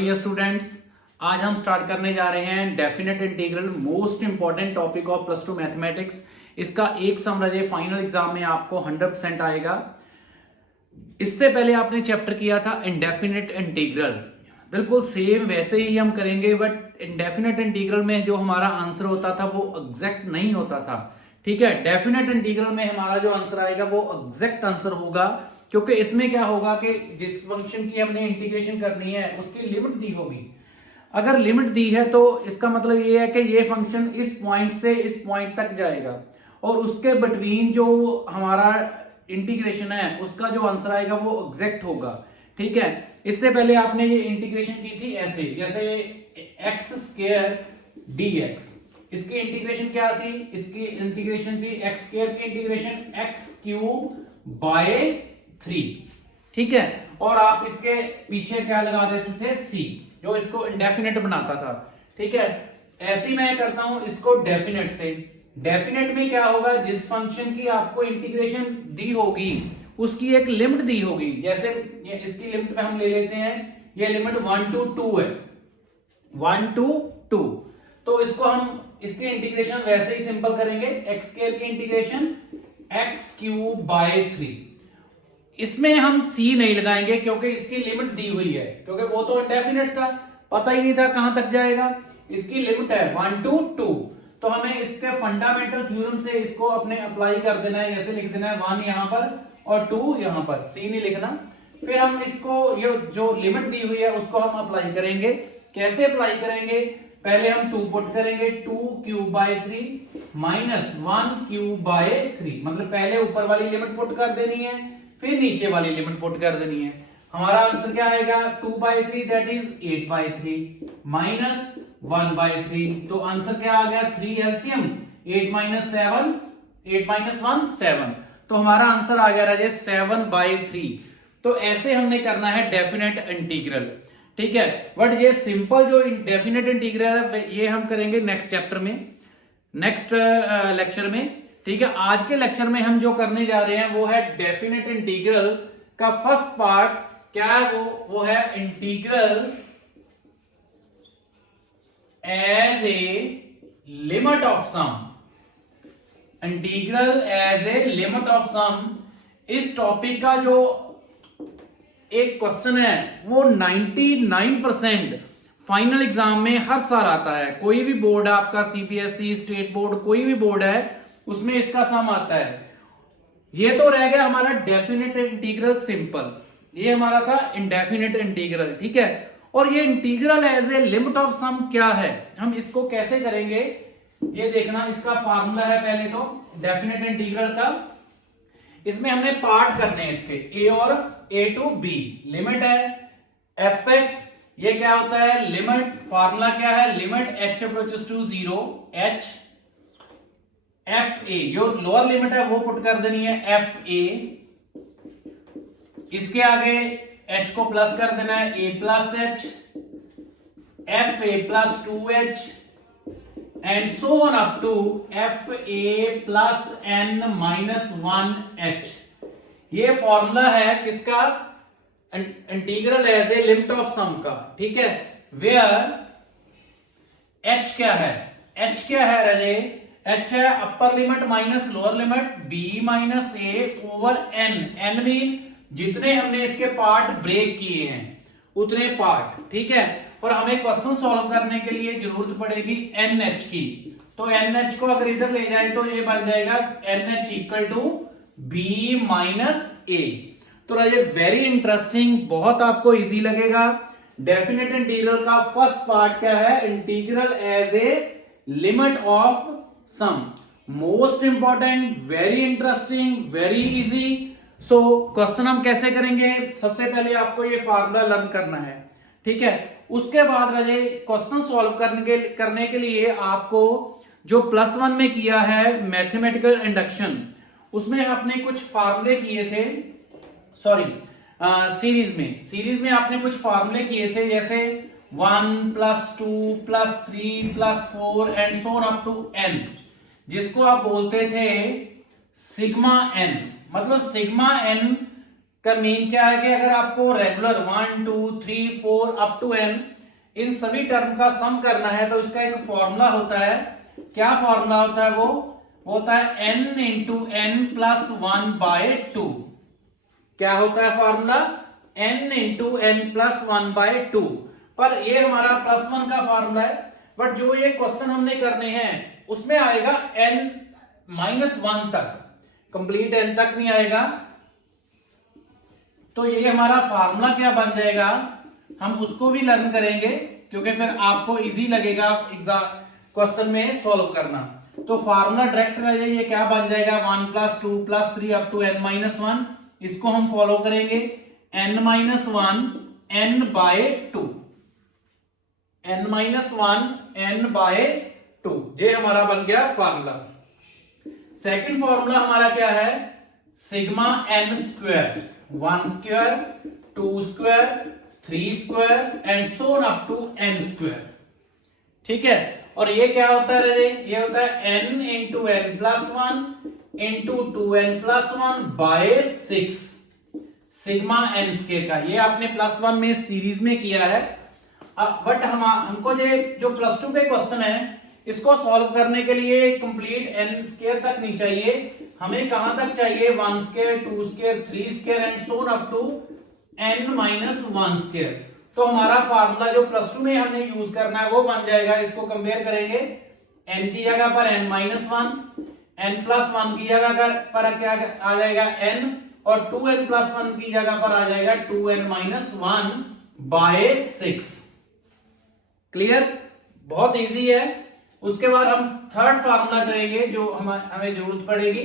Dear students, आज हम start करने जा रहे हैं definite integral, most important topic of plus two mathematics. इसका एक सम रजे फाइनल एग्जाम में आपको 100% आएगा। इससे पहले आपने चैप्टर किया था इंडेफिनेट इंटीग्रल, बिल्कुल सेम वैसे ही हम करेंगे, बट इंडेफिनेट इंटीग्रल में जो हमारा आंसर होता था वो एग्जैक्ट नहीं होता था। ठीक है, डेफिनेट इंटीग्रल में हमारा जो आंसर आएगा वो एग्जैक्ट आंसर होगा, क्योंकि इसमें क्या होगा कि जिस फंक्शन की हमने इंटीग्रेशन करनी है उसकी लिमिट दी होगी। अगर लिमिट दी है तो इसका मतलब ये है कि ये फंक्शन इस पॉइंट से इस पॉइंट तक जाएगा और उसके बिटवीन जो हमारा इंटीग्रेशन है उसका जो आंसर आएगा वो एग्जैक्ट होगा। ठीक है, इससे पहले आपने ये इंटीग्रेशन की थी ऐसे, जैसे एक्स स्क्वायर dx, इसकी इंटीग्रेशन क्या थी? इसकी इंटीग्रेशन थी एक्स स्क्वायर की इंटीग्रेशन एक्स क्यूब बाय 3। ठीक है, और आप इसके पीछे क्या लगा देते थे? c, जो इसको इंडेफिनेट बनाता था। ठीक है, ऐसे ही मैं करता हूं इसको डेफिनेट से। डेफिनेट में क्या होगा? जिस फंक्शन की आपको इंटीग्रेशन दी होगी उसकी एक लिमिट दी होगी। जैसे ये इसकी लिमिट में हम ले लेते हैं, ये लिमिट 1 to 2 है, 1 to 2। तो इसको हम इसके इंटीग्रेशन वैसे ही सिंपल करेंगे, एक्स स्क्वायर की इंटीग्रेशन एक्स क्यूब बाय 3। इसमें हम c नहीं लगाएंगे क्योंकि इसकी लिमिट दी हुई है, क्योंकि वो तो इंडेफिनेट था, पता ही नहीं था कहां तक जाएगा। इसकी लिमिट है 1 to 2, तो हमें इसके फंडामेंटल थ्योरम से इसको अपने अप्लाई कर देना है। जैसे लिख देना है 1 यहां पर और 2 यहां पर, c नहीं लिखना। फिर हम इसको ये जो लिमिट दी हुई है उसको हम अप्लाई करेंगे। कैसे अप्लाई करेंगे? पहले हम 2 पुट करेंगे, 2 cube by 3 minus 1 cube by 3, मतलब पहले ऊपर वाली लिमिट पुट कर देनी है, फिर नीचे वाली लिमिट पुट कर देनी है। हमारा आंसर क्या आएगा? 2 by 3 that is 8 by 3 minus 1 by 3। तो आंसर क्या आ गया? 3 एलसीएम 8 minus 7, 8 minus 1 7। तो हमारा आंसर आ गया राजेश 7 by 3। तो ऐसे हमने करना है डेफिनेट इंटीग्रल। ठीक है, बट ये सिंपल जो डेफिनेट इंटीग्रल है ये हम करेंगे नेक्स्ट चैप्टर में, नेक्स्ट लेक्चर में। ठीक है, आज के लेक्चर में हम जो करने जा रहे हैं वो है डेफिनेट इंटीग्रल का फर्स्ट पार्ट। क्या है वो है integral as a limit of sum. Integral as a limit of sum, इस टॉपिक का जो एक क्वेश्चन है वो 99% फाइनल एग्जाम में हर साल आता है। कोई भी बोर्ड है आपका, सीबीएसई, स्टेट बोर्ड, कोई भी बोर्ड है, उसमें इसका सम आता है। ये तो रह गया हमारा डेफिनेट इंटीग्रल सिंपल, ये हमारा था इंडेफिनेट इंटीग्रल। ठीक है, और ये integral as a limit of sum क्या है, हम इसको कैसे करेंगे ये देखना। इसका फार्मूला है पहले तो डेफिनेट इंटीग्रल का, इसमें हमने पार्ट करने हैं इसके, ए और a to b। लिमिट है fx, ये क्या होता है? लिमिट, फार्मूला क्या है? Limit h approaches to 0, h fa, जो लोअर लिमिट है वो पुट कर देनी है fa, इसके आगे h को प्लस कर देना है a plus h, fa plus 2h and so on up to fa plus n minus 1h। ये फॉर्मूला है किसका? Integral as a limit of sum का। ठीक है, वेयर h क्या है? h क्या है राजे? h है upper limit minus lower limit b minus a over n। n mean जितने हमने इसके पार्ट ब्रेक किए हैं उतने पार्ट। ठीक है, और हमें क्वेश्चन सॉल्व करने के लिए जरूरत पड़ेगी nh की। तो nh को अगर इधर ले जाए तो ये बन जाएगा nh equal to b minus a। तो राजे वेरी इंटरेस्टिंग, बहुत आपको इजी लगेगा। डेफिनेट इंटीग्रल का फर्स्ट पार्ट क्या है? Integral as a limit of sum, most important, very interesting, very easy. So question हम कैसे करेंगे? सबसे पहले आपको ये फार्मूला लर्न करना है। ठीक है, उसके बाद राजे क्वेश्चन सॉल्व करने के लिए आपको जो +1 में किया है मैथमेटिकल इंडक्शन, उसमें आपने कुछ फार्मूले किए थे, सॉरी सीरीज में आपने कुछ फार्मूले किए थे, जैसे 1 + 2 + 3 + 4 and so on up to n, जिसको आप बोलते थे सिग्मा n। मतलब सिग्मा n का मीन क्या है कि अगर आपको रेगुलर 1 2 3 4 अप टू n इन सभी टर्म का सम करना है तो इसका एक फॉर्मूला होता है। क्या फॉर्मूला होता है? वो होता है n into n plus 1 by 2। क्या होता है formula? n into n plus 1 by 2। पर ये हमारा प्लस 1 का फॉर्मूला है, बट जो ये क्वेश्चन हमने करने हैं उसमें आएगा n माइनस 1 तक, कंप्लीट n तक नहीं आएगा। तो ये हमारा फार्मूला क्या बन जाएगा, हम उसको भी लर्न करेंगे क्योंकि फिर आपको इजी लगेगा एग्जाम क्वेश्चन में सॉल्व करना। तो फार्मूला डायरेक्ट रह जाए, ये क्या बन जाएगा 1 plus 2 plus 3 up to n minus 1। इसको हम फॉलो करेंगे n minus 1 n by 2, n minus 1 n by 2। ये हमारा बन गया फार्मूला। सेकंड फार्मूला हमारा क्या है? Sigma n square, 1 square 2 square 3 square and so on up to n square. ठीक है, और ये क्या होता है? ये होता है n into n plus 1 into 2n plus 1 by 6 sigma n square का। ये आपने प्लस 1 में सीरीज में किया है, बट हमको ये जो प्लस 2 पे क्वेश्चन है इसको सॉल्व करने के लिए कंप्लीट n स्क्वायर तक नहीं चाहिए, हमें कहां तक चाहिए? 1 square 2 square 3 square and so up to n minus 1 square. तो हमारा फार्मूला जो प्लस 2 में हमने यूज करना है वो बन जाएगा। इसको कंपेयर करेंगे, n की जगह पर n माइनस 1, n प्लस 1 की जगह पर क्या आ जाएगा n, और 2n प्लस 1 की जगह पर आ जाएगा 2n माइनस 1 बाय 6। क्लियर? बहुत इजी है। उसके बाद हम थर्ड फार्मूला करेंगे जो हमें जरूरत पड़ेगी,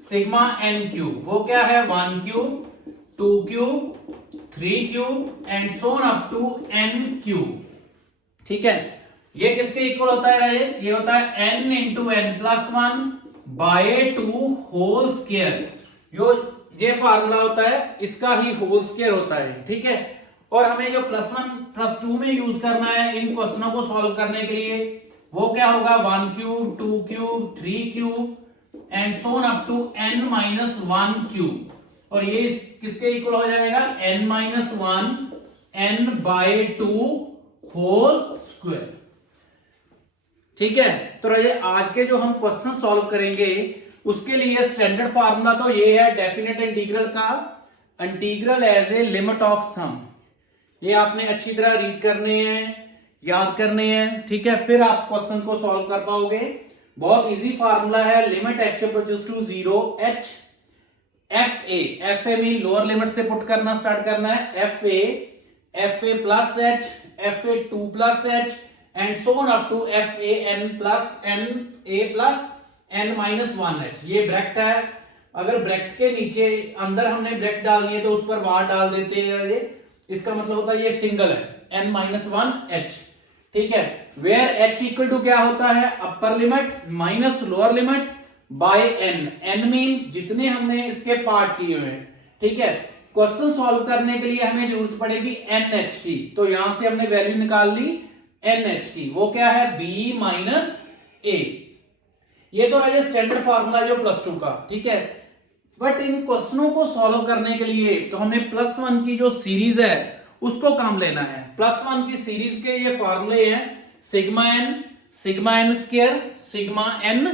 सिग्मा n क्यूब। वो क्या है? 1 cube 2 cube 3 cube and so on up to n cube. ठीक है, ये किसके इक्वल होता है? ये होता है n into n plus 1 by 2 whole square. ये फार्मूला होता है, इसका ही होल स्क्वायर होता है। ठीक है, और हमें जो प्लस 1 प्लस 2 में यूज करना है इन क्वेश्चनों को सॉल्व करने के लिए, वो क्या होगा? 1 cube 2 cube 3 cube and so on up to n minus 1 cube. और ये किसके इक्वल हो जाएगा? n minus 1 n by 2 whole square. ठीक है, तो रहे आज के जो हम क्वेश्चन सॉल्व करेंगे उसके लिए स्टैंडर्ड फार्मूला तो ये है डेफिनेट इंटीग्रल का, integral as a limit of sum. ये आपने अच्छी तरह रीड करने हैं, याद करने हैं। ठीक है, फिर आप क्वेश्चन को सॉल्व कर पाओगे। बहुत इजी फार्मूला है, limit h approaches to 0 h fa mean lower limit से पुट करना स्टार्ट करना है, fa plus h fa 2 plus h and so on up to fa n plus n a plus n minus 1h। ये bracket है, अगर bracket के नीचे अंदर हमने ब्रैकेट डालनी है तो उस पर बार डाल देते हैं, इसका मतलब होता है ये सिंगल है n माइनस 1h। ठीक है, वेयर h इक्वल टू क्या होता है? Upper limit minus lower limit by n mean जितने हमने इसके पार्ट किए हुए हैं। ठीक है, क्वेश्चन सॉल्व करने के लिए हमें जरूरत पड़ेगी nh की, तो यहां से हमने वैल्यू निकाल ली nh की। वो क्या है? b minus a। ये तो रहा स्टैंडर्ड फार्मूला जो प्लस 2 का। ठीक है, बट इन क्वेश्चनों को सॉल्व करने के लिए तो हमने प्लस 1 की जो सीरीज है उसको काम लेना है। प्लस 1 की सीरीज के ये फार्मूले हैं, sigma n square sigma n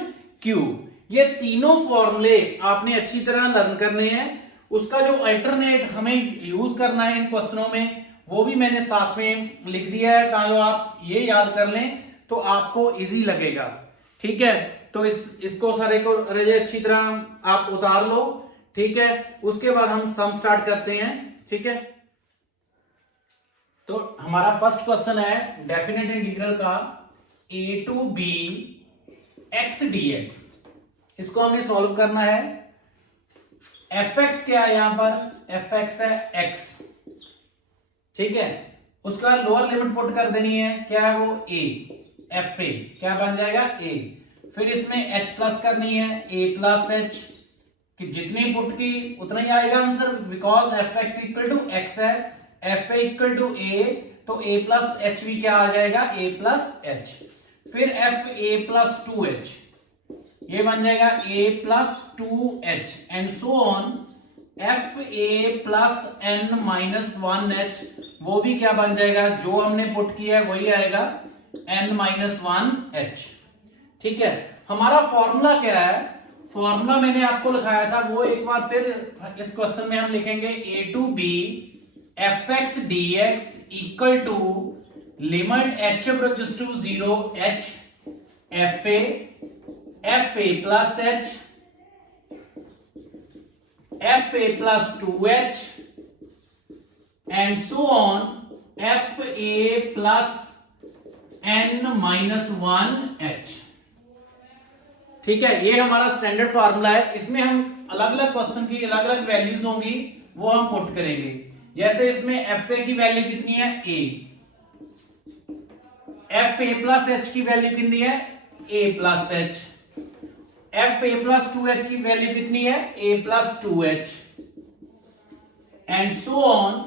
cube. ये तीनों फॉर्मूले आपने अच्छी तरह लर्न करने हैं। उसका जो अल्टरनेट हमें यूज करना है इन क्वेश्चनों में वो भी मैंने साथ में लिख दिया है, ताकि आप ये याद कर लें तो आपको इजी लगेगा। ठीक है, तो इसको सारे को अच्छी तरह आप उतार लो। ठीक है, उसके बाद हम सम स्टार्ट करते हैं। ठीक है, तो हमारा फर्स्ट क्वेश्चन है डेफिनेट इंटीग्रल का a to b x dx। इसको हमें सॉल्व करना है। fx क्या है? यहां पर fx है x। ठीक है, उसका लोअर लिमिट पुट कर देनी है, क्या है वो? a fa क्या बन जाएगा? a। फिर इसमें h प्लस करनी है, a प्लस h कि जितनी पुट की उतना ही आएगा answer, because fx equal to x है, fa इक्वल टू a, तो a प्लस h भी क्या आ जाएगा? a plus h। फिर fa प्लस 2h ये बन जाएगा a plus 2h and so on F A plus N minus one H, वो भी क्या बन जाएगा, जो हमने पुट किया है वही आएगा, एन माइनस वन एच। ठीक है, हमारा फॉर्मूला क्या है, फॉर्मूला मैंने आपको लिखाया था, वो एक बार फिर इस क्वेश्चन में हम लिखेंगे, a to b f x d x equal to limit h approaches to zero h f A plus h f A plus two H and so on F A plus N minus one h. ठीक है, ये हमारा standard formula है। इसमें हम अलग अलग question की अलग अलग वैल्यूज होंगी, वो हम पुट करेंगे। जैसे इसमें एफ ए की वैल्यू कितनी है, a, f A plus h की वैल्यू कितनी है, a plus h, f A plus two h की वैल्यू कितनी है, a plus two H and so on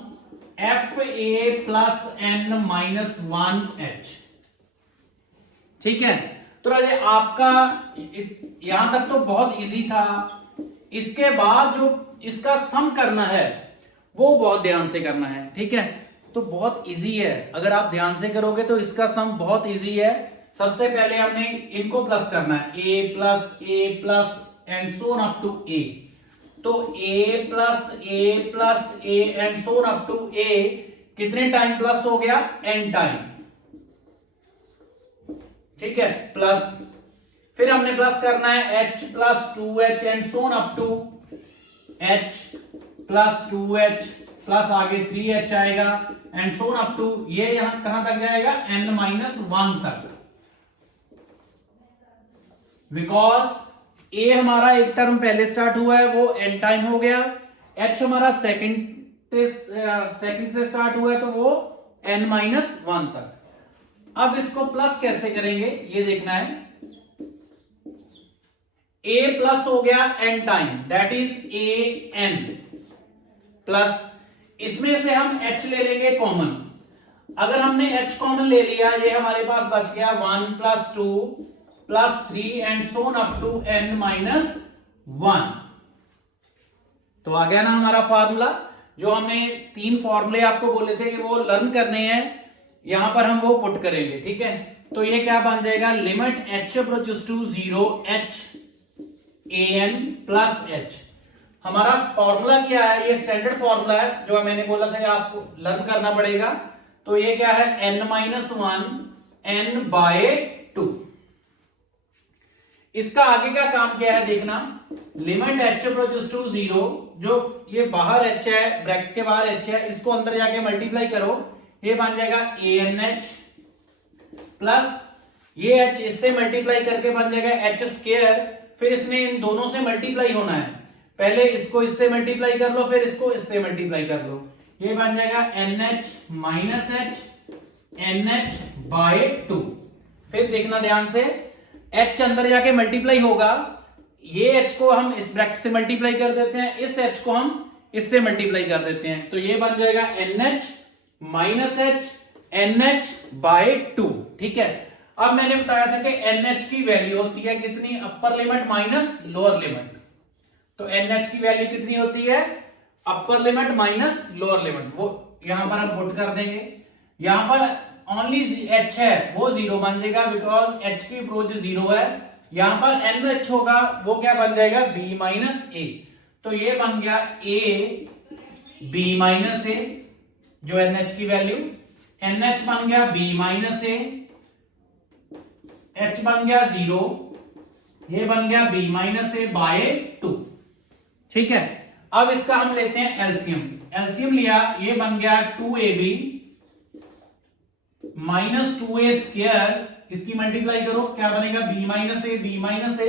F A plus N minus one h. ठीक है, तो राजे आपका यहां तक तो बहुत इजी था। इसके बाद जो इसका सम करना है वो बहुत ध्यान से करना है। ठीक है, तो बहुत इजी है, अगर आप ध्यान से करोगे तो इसका सम बहुत इजी है। सबसे पहले हमने इनको प्लस करना है, a plus and so on up to a. तो a plus a and so on up to a कितने टाइम प्लस हो गया, एन टाइम। ठीक है, प्लस फिर हमने प्लस करना है h plus two H and so on up to h plus two H plus आगे 3h आएगा and so on up to, ये यहां कहां तक जाएगा, n माइनस वन तक, बिकॉज a हमारा एक टर्म पहले स्टार्ट हुआ है वो n टाइम हो गया, h हमारा सेकंड से स्टार्ट हुआ है तो वो n माइनस वन तक। अब इसको प्लस कैसे करेंगे ये देखना है। a प्लस हो गया n time, that is a n plus, इसमें से हम h ले लेंगे कॉमन। अगर हमने h कॉमन ले लिया, ये हमारे पास बच गया 1 plus 2 plus 3 and so on up to n minus 1। तो आ गया ना हमारा फार्मूला। जो हमने 3 फॉर्मूले आपको बोले थे कि वो लर्न करने हैं, यहां पर हम वो पुट करेंगे। ठीक है, तो ये क्या बन जाएगा, limit h approaches to zero h A N plus H. हमारा फॉर्मूला क्या है, ये स्टैंडर्ड फॉर्मूला है जो मैंने बोला था कि आपको लर्न करना पड़ेगा। तो ये क्या है, n minus one n by two. इसका आगे का काम क्या है देखना, limit h approaches to zero, जो ये बाहर h है, ब्रैकेट के बाहर h है, इसको अंदर जाके मल्टीप्लाई करो, ये बन जाएगा ए एन एच प्लस ये h इससे मल्टीप्लाई करके बन जाएगा h स्क्वायर, फिर इसमें इन दोनों से मल्टीप्लाई होना है, पहले इसको इससे मल्टीप्लाई कर लो फिर इसको इससे मल्टीप्लाई कर लो, ये बन जाएगा N H minus H N H by two. फिर देखना ध्यान से, h अंदर जाके मल्टीप्लाई होगा, ये h को हम इस ब्रैकेट से मल्टीप्लाई कर देते हैं, इस h को हम इससे मल्टीप्लाई कर देते हैं, तो ये बन जाएगा N H minus H N H by two. ठीक है, अब मैंने बताया था कि एन एच की वैल्यू होती है कितनी, अपर लिमिट माइनस लोअर लिमिट। तो एन एच की वैल्यू कितनी होती है, upper limit minus lower limit, वो यहां पर हम पुट कर देंगे। यहां पर ओनली h है वो जीरो बन जाएगा, बिकॉज h की अप्रोच जीरो है। यहां पर एन एच होगा, वो क्या बन जाएगा, b माइनस ए। तो ये बन गया a b माइनस ए, जो एन एच की वैल्यू, एन एच बन गया b माइनस ए, h बन गया जीरो, ये बन गया b माइनस ए बाय टू। ठीक है, अब इसका हम लेते हैं एलसीएम। एलसीएम लिया, ये बन गया 2ab माइनस 2a स्क्वायर, इसकी मल्टीप्लाई करो क्या बनेगा, b minus a,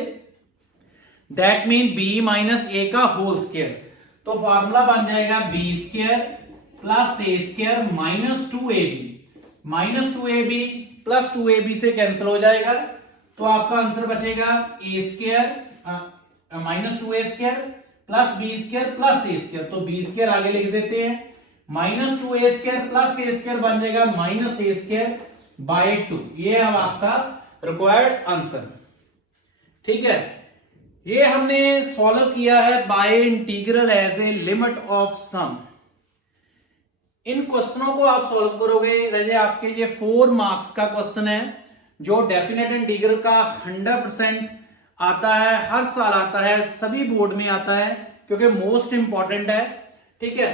that mean b minus a का होल स्क्वायर। तो फॉर्मूला बन जाएगा b square plus a square minus 2ab plus 2ab से कैंसिल हो जाएगा, तो आपका आंसर बचेगा a square minus 2a square plus b square plus a square. तो b स्क्वायर आगे लिख देते हैं, minus 2a square plus a square बन जाएगा minus a square by two. ये अब आपका रिक्वायर्ड आंसर। ठीक है, ये हमने सॉल्व किया है by integral as a limit of sum. इन क्वेश्चनों को आप सॉल्व करोगे, जैसे आपके ये 4 मार्क्स का क्वेश्चन है जो डेफिनेट इंटीग्रल का 100% आता है, हर साल आता है, सभी बोर्ड में आता है क्योंकि मोस्ट इंपॉर्टेंट है। ठीक है,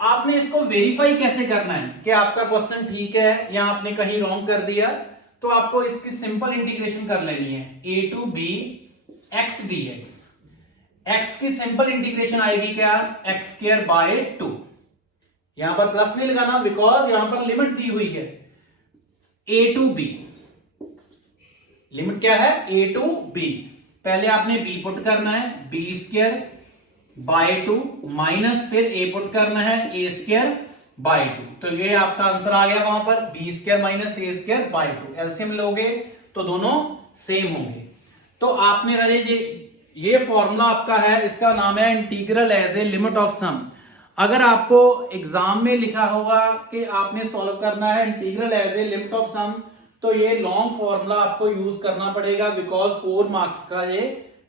आपने इसको वेरीफाई कैसे करना है कि आपका क्वेश्चन ठीक है या आपने कहीं रॉन्ग कर दिया, तो आपको इसकी सिंपल इंटीग्रेशन कर लेनी है। a to b x dx, x की सिंपल इंटीग्रेशन आएगी क्या, x स्क्वायर बाय 2। यहां पर प्लस नहीं लगाना बिकॉज यहां पर लिमिट दी हुई है a टू b। लिमिट क्या है, a टू b। पहले आपने b पुट करना है, b स्क्वायर बाय 2 माइनस फिर a पुट करना है, a स्क्वायर बाय 2। तो ये आपका आंसर आ गया वहां पर b square minus a square by 2। LCM लोगे तो दोनों सेम होंगे। तो आपने ये फॉर्मूला आपका है, इसका नाम है integral as a limit of sum. अगर आपको एग्जाम में लिखा होगा कि आपने सॉल्व करना है integral as a limit of sum, तो ये लॉन्ग फॉर्मूला आपको यूज करना पड़ेगा बिकॉज 4 मार्क्स का ये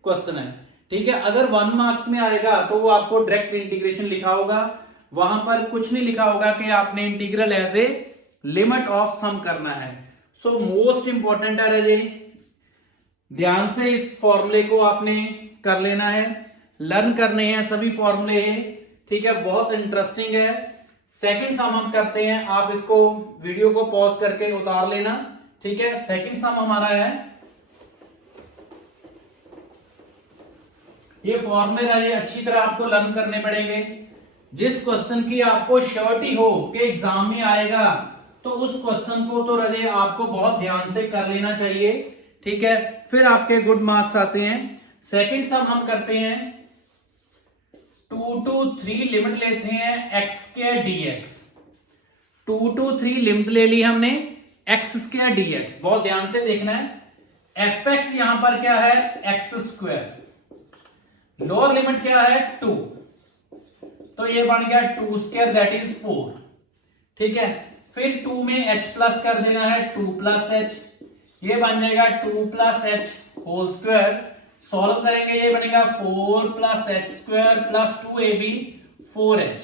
क्वेश्चन है। ठीक है, अगर 1 मार्क्स में आएगा तो वो आपको डायरेक्ट इंटीग्रेशन लिखा होगा, वहां पर कुछ नहीं लिखा होगा कि आपने integral as a limit of sum करना है। सो मोस्ट इंपॉर्टेंट है रजे, ध्यान से इस फॉर्मूले को आपने कर लेना है, लर्न करने हैं सभी फॉर्मूले हैं। ठीक है, बहुत इंटरेस्टिंग है। सेकंड सम हम करते हैं, आप इसको वीडियो को पॉज करके उतार लेना। ठीक है, सेकंड सम हमारा है, ये फॉर्मूला ये अच्छी तरह आपको लर्न करने पड़ेंगे। जिस क्वेश्चन की आपको श्योरिटी हो कि एग्जाम में आएगा, तो उस क्वेश्चन को तो रजे आपको बहुत ध्यान से कर लेना चाहिए। ठीक है, फिर आपके गुड मार्क्स आते हैं। सेकंड सम हम करते हैं 2 to 3 लिमिट लेते हैं x square dx। 2 to 3 limit ले ली हमने x स्क्वायर dx। बहुत ध्यान से देखना है, fx यहां पर क्या है, x स्क्वायर, लोअर लिमिट क्या है 2, तो ये बन गया 2 स्क्वायर दैट इज 4। ठीक है, फिर 2 में h प्लस कर देना है, 2 प्लस h, ये बन जाएगा 2 plus h whole square. Solve करेंगे, ये बनेगा 4 plus h square plus 2ab 4h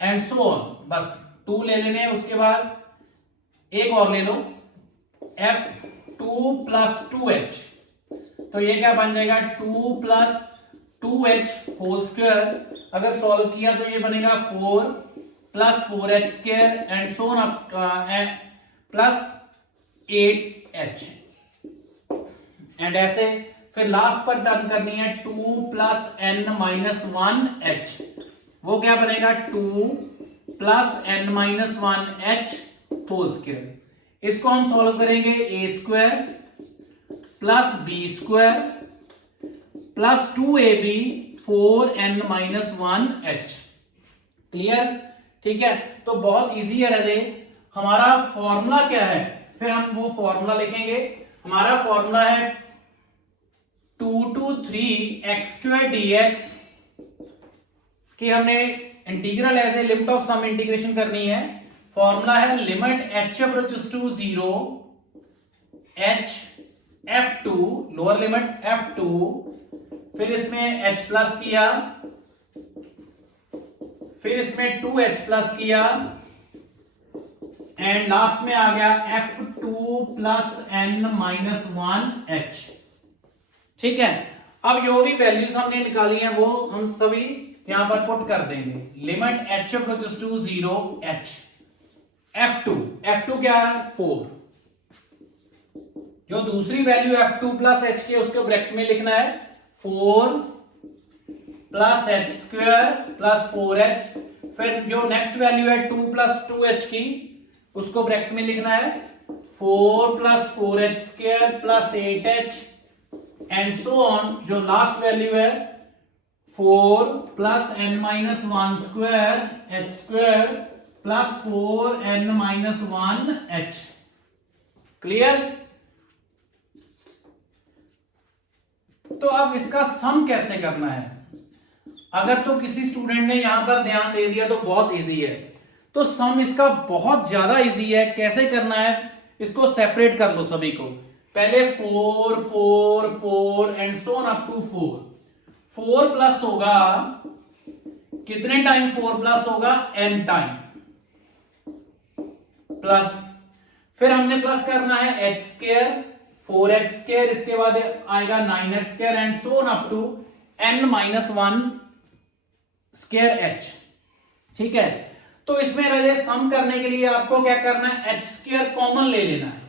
and so on. बस 2 ले लेने, उसके बाद एक और ले लो f2 प्लस 2h, तो ये क्या बन जाएगा 2 प्लस 2h होल स्क्वायर। अगर सॉल्व किया तो ये बनेगा 4 plus 4h square and so on plus 8h and ऐसे। फिर लास्ट पर टर्न करनी है 2 प्लस n माइनस 1h, वो क्या बनेगा 2 plus n minus 1h whole square. इसको हम सॉल्व करेंगे, a square plus b square plus 2ab 4n minus 1h। Clear? ठीक है, तो बहुत इजी है रजे। हमारा फॉर्मूला क्या है, फिर हम वो फॉर्मूला लिखेंगे। हमारा फॉर्मूला है 2 to 3 x स्क्वायर dx कि हमने integral as a limit of sum integration करनी है। फॉर्मूला है limit h approaches to 0 h f2, lower limit f2, फिर इसमें h प्लस किया, फिर इसमें 2h प्लस किया एंड लास्ट में आ गया f2 plus n minus 1h। ठीक है, अब जो भी वैल्यूज हमने निकाली हैं वो हम सभी यहां पर पुट कर देंगे। Limit h approaches to 0 h, f2 क्या है 4, जो दूसरी वैल्यू f2 प्लस h के उसको ब्रैकेट में लिखना है 4 plus h square plus 4h। फिर जो नेक्स्ट वैल्यू है 2 प्लस 2h की, उसको ब्रैकेट में लिखना है 4 plus 4h square plus 8h and so on. जो लास्ट वैल्यू है 4 plus n minus 1 square h square plus 4n minus 1h। Clear? तो अब इसका सम कैसे करना है? अगर तो किसी स्टूडेंट ने यहां पर ध्यान दे दिया तो बहुत इजी है, तो सम इसका बहुत ज्यादा इजी है। कैसे करना है, इसको सेपरेट कर लो सभी को। पहले 4 4 4 and so on up to 4, 4 plus होगा, कितने टाइम 4 प्लस होगा, n टाइम प्लस, फिर हमने प्लस करना है x स्क्वायर, 4x स्क्वायर, इसके बाद आएगा 9x square and so on up to n minus 1 square h। ठीक है, तो इसमें रहे सम करने के लिए आपको क्या करना है, h स्क्वायर कॉमन ले लेना है।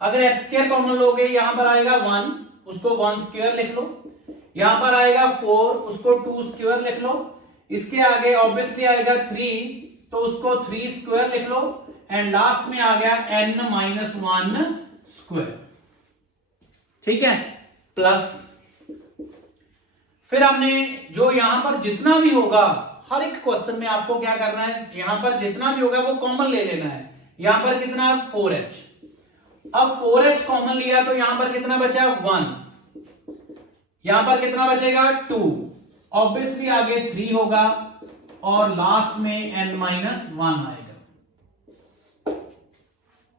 अगर h स्क्वायर कॉमन लोगे, यहां पर आएगा 1, उसको 1 स्क्वायर लिख लो, यहां पर आएगा 4, उसको 2 स्क्वायर लिख लो, इसके आगे ऑब्वियसली आएगा 3, तो उसको 3 स्क्वायर लिख लो, एंड लास्ट में आ गया n माइनस 1 स्क्वायर। ठीक है, प्लस फिर हमने जो यहां पर जितना भी होगा, हर एक क्वेश्चन में आपको क्या करना है, यहां पर जितना भी होगा वो कॉमन ले लेना है। यहां पर कितना है, 4h। अब 4h कॉमन लिया तो यहां पर कितना बचा, 1, यहां पर कितना बचेगा, 2, ऑब्वियसली आगे 3 होगा और लास्ट में n माइनस 1 आएगा।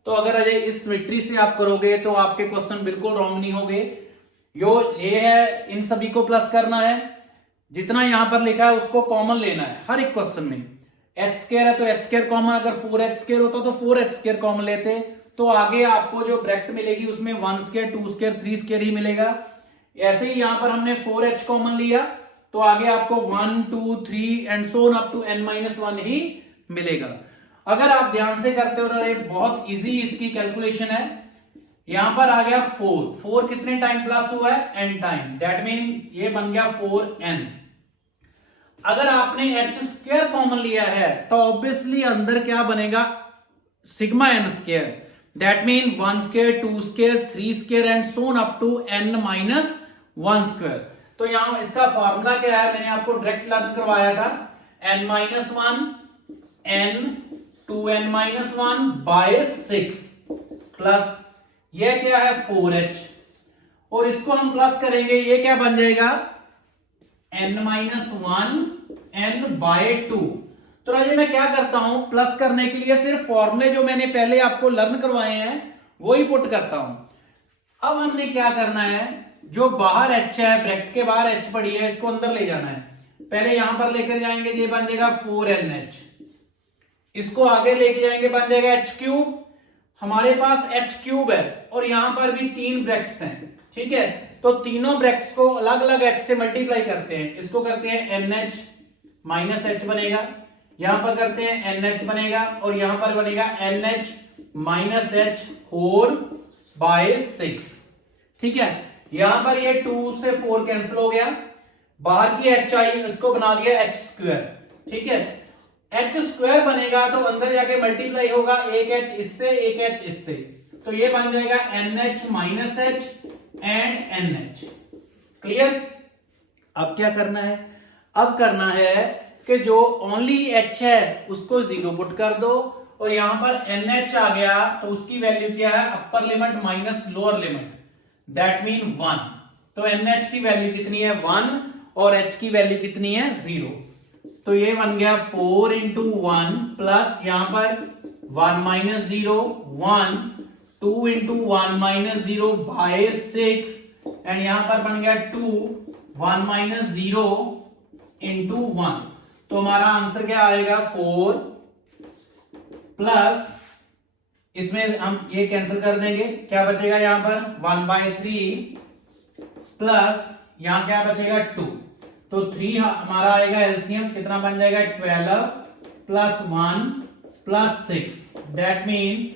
तो अगर अजय इस सिमेट्री से आप करोगे तो आपके क्वेश्चन बिल्कुल रॉन्ग नहीं होंगे। ये है, इन सभी को प्लस करना है, जितना यहां पर लिखा है उसको कॉमन लेना है हर एक क्वेश्चन में। h स्क्वायर है तो h स्क्वायर कॉमन, अगर 4h स्क्वायर होता तो 4h स्क्वायर कॉमन लेते, तो आगे आपको जो ब्रैकेट मिलेगी उसमें 1 स्क्वायर, 2 स्क्वायर, 3 स्क्वायर ही मिलेगा। ऐसे ही यहां पर हमने 4h कॉमन लिया तो आगे आपको 1, 2, 3 and so on up to n minus 1 ही मिलेगा। अगर आप ध्यान से करते हो रहे, बहुत इजी इसकी कैलकुलेशन है। यहां पर आ गया 4 कितने टाइम प्लस हुआ है, n टाइम, दैट मीन ये बन गया 4n। अगर आपने h स्क्वायर कॉमन लिया है तो ऑब्वियसली अंदर क्या बनेगा, sigma n square, that mean 1 square, 2 square, 3 square and so on up to n minus 1 square. तो यहां इसका फॉर्मूला क्या है, मैंने आपको डायरेक्ट लर्न करवाया था, n minus 1 n 2n minus 1 by 6 plus ये क्या है 4h, और इसको हम प्लस करेंगे, ये क्या बन जाएगा, n माइनस 1 n बाय 2। तो राजे मैं क्या करता हूं, प्लस करने के लिए सिर्फ फॉर्मूले जो मैंने पहले आपको लर्न करवाए हैं वो ही पुट करता हूं। अब हमने क्या करना है, जो बाहर h है, ब्रैकेट के बाहर h पड़ी है, इसको अंदर ले जाना है। पहले यहां पर लेकर जाएंगे, ये बन जाएगा 4nh, इसको आगे लेके जाएंगे, बन जाएगा h क्यूब। हमारे पास h क्यूब है और यहां पर भी 3 ब्रैकेट्स हैं। ठीक है, तो तीनों ब्रैकेट्स को अलग अलग h से मल्टीप्लाई करते हैं। इसको करते हैं nh माइनस h बनेगा, यहां पर करते हैं nh बनेगा, और यहां पर बनेगा nh minus h whole by 6। ठीक है, यहां पर ये 2 से 4 कैंसिल हो गया, बाहर की h आई, इसको बना दिया h स्क्वायर। ठीक है, h स्क्वायर बनेगा तो अंदर जाके मल्टीप्लाई होगा, एक h इससे एक h इससे, तो ये बन जाएगा nh minus h and nh। Clear. अब क्या करना है, अब करना है कि जो ओनली h है उसको 0 पुट कर दो, और यहां पर nh आ गया तो उसकी वैल्यू क्या है, upper limit minus lower limit, that mean 1। तो nh की वैल्यू कितनी है, 1, और h की वैल्यू कितनी है, 0। तो ये बन गया 4 इंटू 1 प्लस यहां पर 1 minus 0 1, 2 into 1 minus 0 by 6, and यहां पर बन गया 2 1 माइनस 0 इंटू 1। तो हमारा आंसर क्या आएगा, 4 प्लस, इसमें हम ये कैंसिल कर देंगे, क्या बचेगा यहां पर 1 बाय 3 प्लस यहां क्या बचेगा 2, तो 3 हमारा आएगा एलसीएम, कितना बन जाएगा 12 plus 1 plus 6, that mean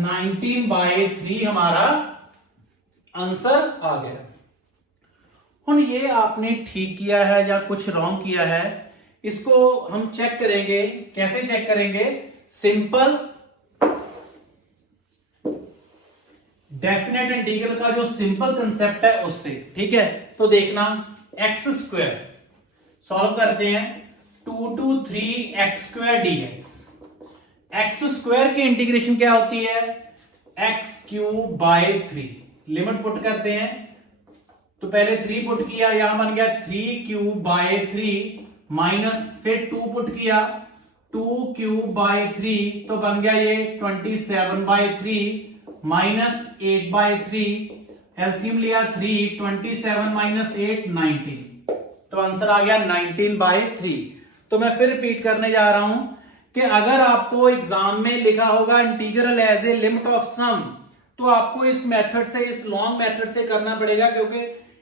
19 by 3 हमारा आंसर आ गया। हुन ये आपने ठीक किया है या कुछ रॉन्ग किया है, इसको हम चेक करेंगे। कैसे चेक करेंगे, सिंपल डेफिनेट इंटीग्रल का जो सिंपल कंसेप्ट है उससे। ठीक है, तो देखना एक्स स्क्वायर सॉल्व करते हैं, 2 to 3x square dx। X square की इंटीग्रेशन क्या होती है, x cube by 3। Limit put करते हैं, तो पहले 3 पुट किया, यहां बन गया 3 क्यूब बाय 3 माइनस, फिर 2 पुट किया, 2 क्यूब बाय 3, तो बन गया ये 27 बाय 3 माइनस 8 बाय 3, एलसीएम लिया 3, 27 माइनस 8 19, तो आंसर आ गया 19/3। तो मैं फिर रिपीट करने जा रहा हूं कि अगर आपको एग्जाम में लिखा होगा integral as a limit of sum, तो आपको इस मेथड से, इस लॉन्ग मेथड से करना पड़ेगा, क्योंकि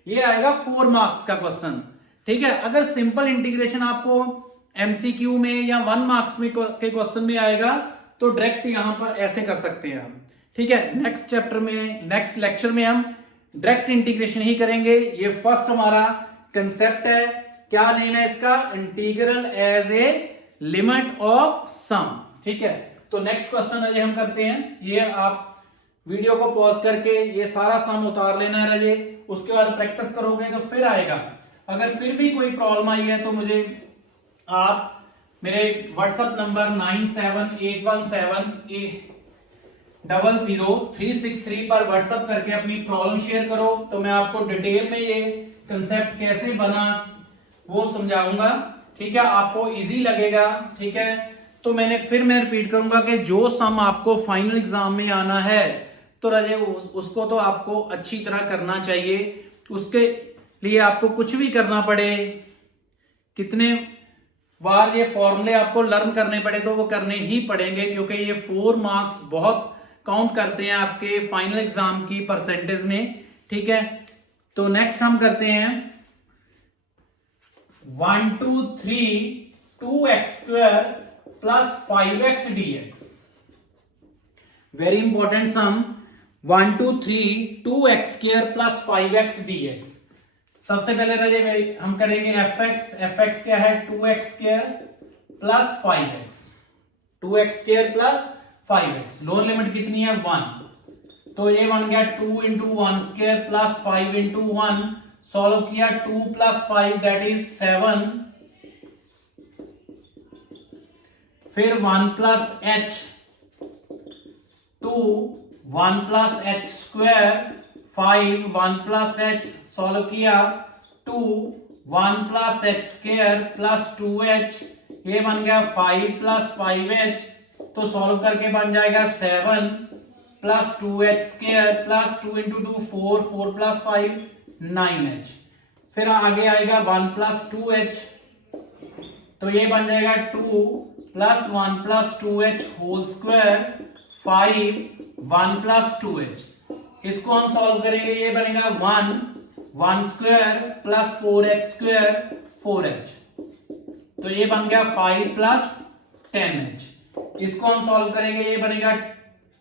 ये आएगा 4 मार्क्स का क्वेश्चन। ठीक है, अगर सिंपल इंटीग्रेशन आपको एमसीक्यू में या 1 मार्क्स में के क्वेश्चन में आएगा तो डायरेक्ट यहां पर ऐसे कर सकते हैं हम। ठीक है, नेक्स्ट चैप्टर में, नेक्स्ट लेक्चर में हम डायरेक्ट इंटीग्रेशन ही करेंगे। ये फर्स्ट हमारा कंसेप्ट है, क्या नेम है इसका, integral as a limit of sum. ठीक है, तो नेक्स्ट क्वेश्चन अजय हम करते हैं। ये आप वीडियो को पॉज करके ये सारा सम उतार लेना है अजय, उसके बाद प्रैक्टिस करोगे तो फिर आएगा। अगर फिर भी कोई प्रॉब्लम आई है तो मुझे आप मेरे व्हाट्सएप नंबर 9781700363 पर व्हाट्सएप करके अपनी प्रॉब्लम शेयर करो, तो मैं आपको डिटेल में ये कंसेप्ट कैसे बना वो समझाऊंगा। ठीक है, आपको इजी लगेगा। ठीक है, तो मैं रिपीट करूंगा कि जो सम आपको फाइनल एग्जाम में आना है तो राजे उसको तो आपको अच्छी तरह करना चाहिए। उसके लिए आपको कुछ भी करना पड़े, कितने बार ये फॉर्मूले आपको लर्न करने पड़े तो वो करने ही पड़ेंगे, क्योंकि ये 4 मार्क्स बहुत काउंट करते हैं आपके फाइनल एग्जाम की परसेंटेज में। ठीक है, तो नेक्स्ट हम करते हैं 1 2 3 2x² plus 5x dx। Very important sum 1 2 3 2x² plus 5x dx। सबसे पहले रजे हम करेंगे fx क्या है 2x² plus 5x, 2x² plus 5x, lower limit कितनी है 1, तो ये बन गया 2 इंटू 1² प्लस 5 इंटू 1, सॉल्व किया 2 प्लस 5 दैट इज 7, फिर 1 plus h 2, 1 plus h², 5, 1 plus h, solve किया 2, 1 प्लस h² प्लस 2h, ये बन गया 5 प्लस 5h, तो सॉल्व करके बन जाएगा 7 plus 2h² plus 2 into 2 4, 4 plus 5 9h, फिर आगे आएगा 1 प्लस 2h, तो ये बन जाएगा 2 plus 1 plus 2h whole square 5 1 plus 2h। इसको हम सॉल्व करेंगे, ये बनेगा 1 प्लस 4h² 4h, तो ये बन गया 5 प्लस 10h। इसको हम सॉल्व करेंगे, ये बनेगा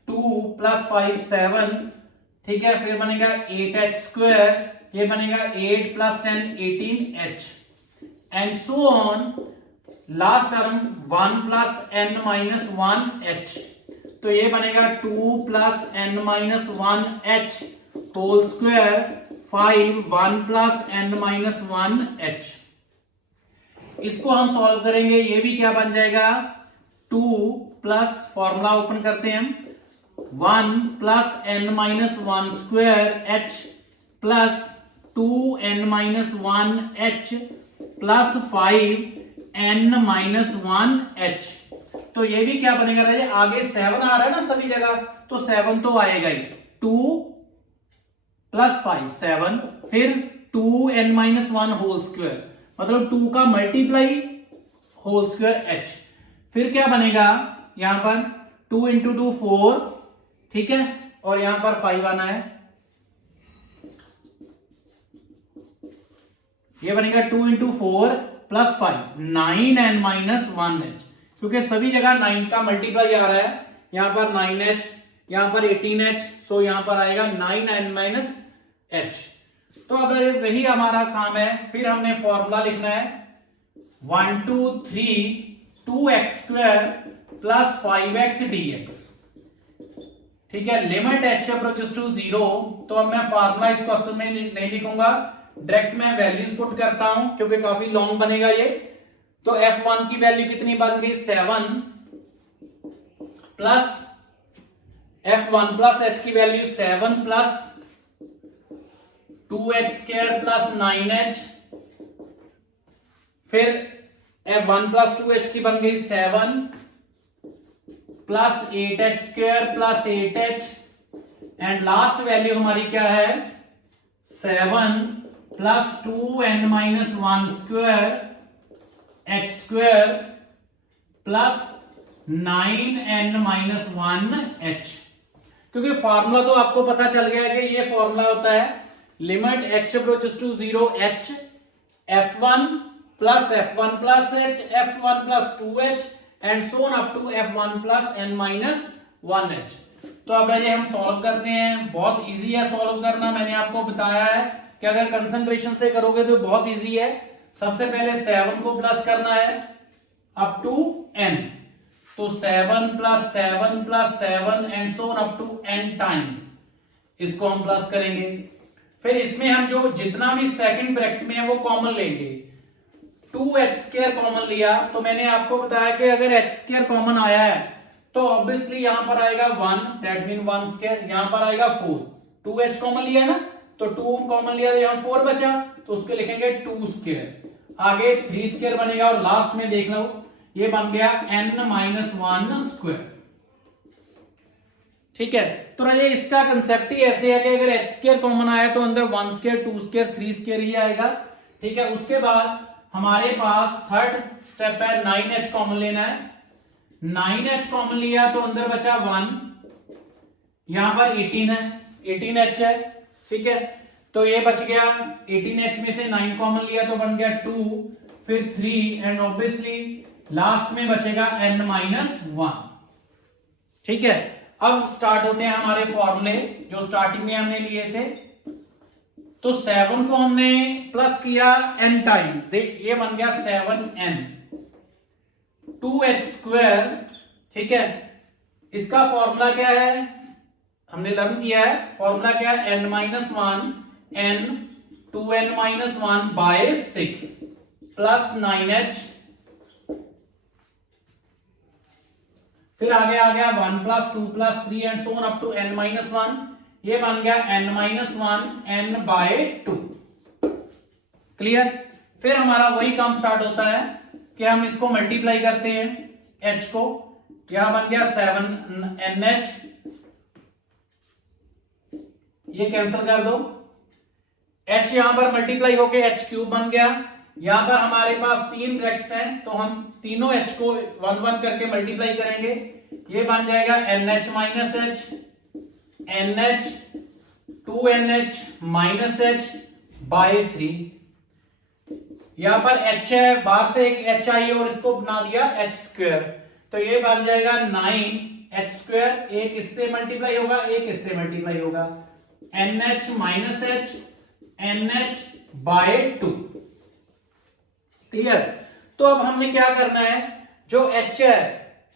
2 प्लस 5 7, ठीक है, फिर बनेगा 8h², ये बनेगा 8 plus 10 18h, and so on. Last term 1 plus n minus 1h, तो ये बनेगा 2 plus n minus 1h whole square 5 1 plus n minus 1h। इसको हम सॉल्व करेंगे, ये भी क्या बन जाएगा 2 प्लस, फॉर्मूला ओपन करते हैं हम, 1 plus n minus 1 square h plus 2n minus 1h plus 5n minus 1h, तो ये भी क्या बनेगा राजे, आगे 7 आ रहा है ना सभी जगह, तो 7 तो आएगा ही, 2 प्लस 5 7, फिर 2n माइनस 1 होल स्क्वायर, मतलब 2 का मल्टीप्लाई होल स्क्वायर h, फिर क्या बनेगा यहां पर 2 इंटू 2 4, ठीक है, और यहां पर 5 आना है, ये बनेगा 2 into 4 plus 5 9n minus 1h, क्योंकि सभी जगह 9 का मल्टीप्लाई आ रहा है, यहां पर 9h, यहां पर 18h, सो यहां पर आएगा 9n माइनस h। तो अब वही हमारा काम है, फिर हमने फॉर्मूला लिखना है 1 2 3 2x² प्लस 5x dx, ठीक है, लिमिट h अप्रोचेस टू 0। तो अब मैं फॉर्मूला इस क्वेश्चन में नहीं लिखूंगा, डायरेक्ट मैं वैल्यूज पुट करता हूं क्योंकि काफी लॉन्ग बनेगा ये। तो f1 की वैल्यू कितनी बन गई 7 प्लस f1 प्लस h की value 7 plus 2h² plus 9h, फिर f1 प्लस 2h की बन गई 7 plus 8h² plus 8h, and last value हमारी क्या है 7 plus 2n-1 square x square plus 9n-1 h। क्योंकि फॉर्मूला तो आपको पता चल गया है कि ये फॉर्मूला होता है limit h approaches to 0 h f1 plus f1 plus h f1 plus 2h and so on up to f1 plus n-1h। तो अब ये हम सॉल्व करते हैं। बहुत इजी है सॉल्व करना, मैंने आपको बताया है कि अगर कंसंट्रेशन से करोगे तो बहुत इजी है। सबसे पहले 7 को प्लस करना है अप टू n, तो 7 plus 7 plus 7 and so on up to n times इसको हम प्लस करेंगे। फिर इसमें हम जो जितना भी सेकंड ब्रैकेट में है वो कॉमन लेंगे। 2x² कॉमन लिया तो मैंने आपको बताया कि अगर x² कॉमन आया है तो ऑब्वियसली यहां पर आएगा 1, दैट मीन 1²। यहां पर आएगा 4, 2h कॉमन लिया ना तो 2 कॉमन लिया तो यहां 4 बचा तो उसको लिखेंगे 2²। आगे 3² बनेगा और लास्ट में देख लो ये बन गया n-1²। ठीक है, तो ये इसका कंसेप्ट ही ऐसे है कि अगर h² कॉमन आया तो अंदर 1², 2², 3² ही आएगा। ठीक है, उसके बाद हमारे पास थर्ड स्टेप है 9h कॉमन लेना है। 9h कॉमन लिया तो अंदर बचा 1, यहां पर 18 है, 18h है। ठीक है, तो ये बच गया 18h में से 9 कॉमन लिया तो बन गया 2, फिर 3 एंड ऑब्वियसली लास्ट में बचेगा n-1। ठीक है, अब स्टार्ट होते हैं हमारे फॉर्मूले जो स्टार्टिंग में हमने लिए थे। तो 7 को हमने प्लस किया n टाइम, देख ये बन गया 7n 2h²। ठीक है, इसका फॉर्मूला क्या है हमने लर्न किया है, फॉर्मूला क्या है n-1 n 2n-1 bye 6 plus 9h, फिर आगे आ गया 1 plus 2 plus 3 and so on up to n-1। ये बन गया n-1 n बाय 2। क्लियर। फिर हमारा वही काम स्टार्ट होता है कि हम इसको मल्टीप्लाई करते हैं h को, यहां बन गया 7nh, ये कैंसिल कर दो, h यहां पर मल्टीप्लाई होके h³ बन गया। यहां पर हमारे पास 3 ब्रैकेट्स हैं तो हम तीनों h को 1 1 करके मल्टीप्लाई करेंगे। ये बन जाएगा nh minus h, nh 2nh minus h by 3। यहां पर h है, बाहर से एक h आई और इसको बना दिया h², तो ये बन जाएगा 9h²। एक इससे मल्टीप्लाई होगा, एक इससे मल्टीप्लाई होगा, nh minus h nh by 2। Clear. तो अब हमने क्या करना है, जो h है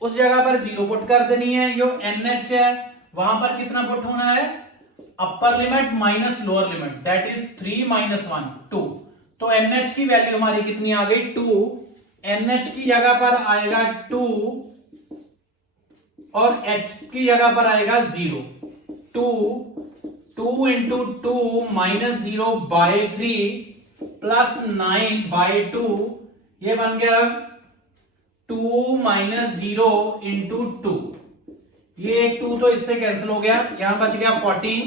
उस जगह पर 0 पुट कर देनी है, जो nh है वहां पर कितना पुट होना है, upper limit minus lower limit, that is 3 minus 1 2। तो nh की वैल्यू हमारी कितनी आ गई 2, nh की जगह पर आएगा 2 और h की जगह पर आएगा 0। 2 into 2 minus 0 by 3 plus 9 by 2, ये बन गया 2 माइनस 0 इंटू 2। ये एक 2 तो इससे कैंसिल हो गया, यहां बच गया 14,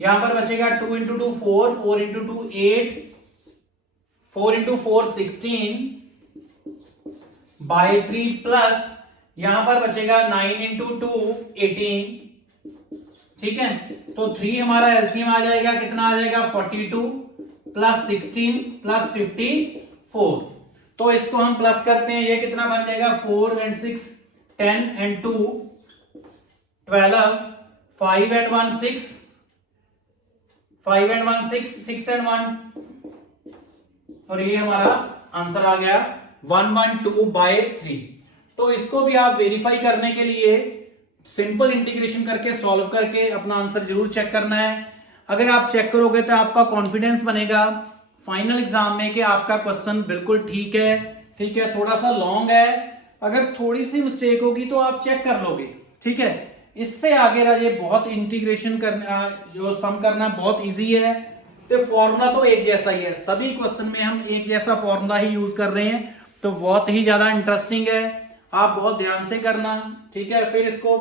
यहां पर बचेगा 2 into 2 4, 4 into 2 8, 4 into 4 16 by 3 plus यहां पर बचेगा 9 इंटू 2 18। ठीक है, तो 3 हमारा एलसीएम आ जाएगा, कितना आ जाएगा 42 प्लस 16 प्लस 54। तो इसको हम प्लस करते हैं, ये कितना बन जाएगा 4 and 6 10 and 2 12, 5 and 1 6, 5 and 1 6, 6 and 1, और ये हमारा आंसर आ गया 112 बाय 3। तो इसको भी आप वेरीफाई करने के लिए सिंपल इंटीग्रेशन करके सॉल्व करके अपना आंसर जरूर चेक करना है। अगर आप चेक करोगे तो आपका कॉन्फिडेंस बनेगा फाइनल एग्जाम में कि आपका क्वेश्चन बिल्कुल ठीक है। ठीक है, थोड़ा सा लॉन्ग है, अगर थोड़ी सी मिस्टेक होगी तो आप चेक कर लोगे। ठीक है, इससे आगे ये बहुत इंटीग्रेशन करना, जो सम करना बहुत इजी है। तो फॉर्मूला तो एक जैसा ही है, सभी क्वेश्चन में हम एक जैसा फॉर्मूला ही यूज कर रहे हैं, तो बहुत ही ज्यादा इंटरेस्टिंग है, आप बहुत ध्यान से करना। ठीक है, फिर इसको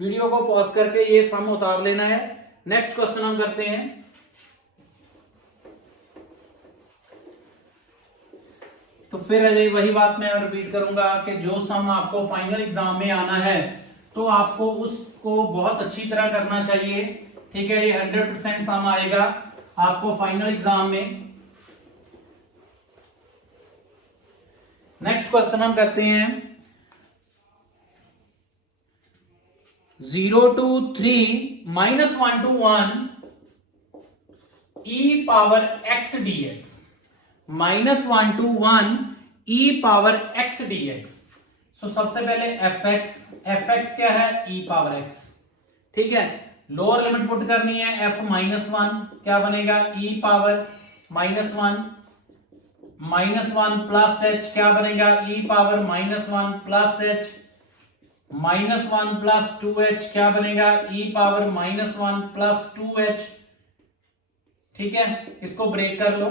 वीडियो को पॉज करके ये सम उतार लेना है। नेक्स्ट क्वेश्चन हम करते हैं। तो फिर अजय वही बात मैं रिपीट करूंगा कि जो सम आपको फाइनल एग्जाम में आना है तो आपको उसको बहुत अच्छी तरह करना चाहिए, ठीक है। ये 100% सम आएगा आपको फाइनल एग्जाम में। नेक्स्ट क्वेश्चन हम करते हैं 0 to 3 -1 to 1 e power x dx, -1 to 1 e power x dx। सो सबसे पहले fx क्या है, e पावर x, ठीक है। लोअर लिमिट पुट करनी है, f -1 क्या बनेगा, e पावर -1 प्लस h क्या बनेगा, e power -1 plus h, -1 plus 2h क्या बनेगा, e पावर -1 प्लस 2h, ठीक है। इसको ब्रेक कर लो,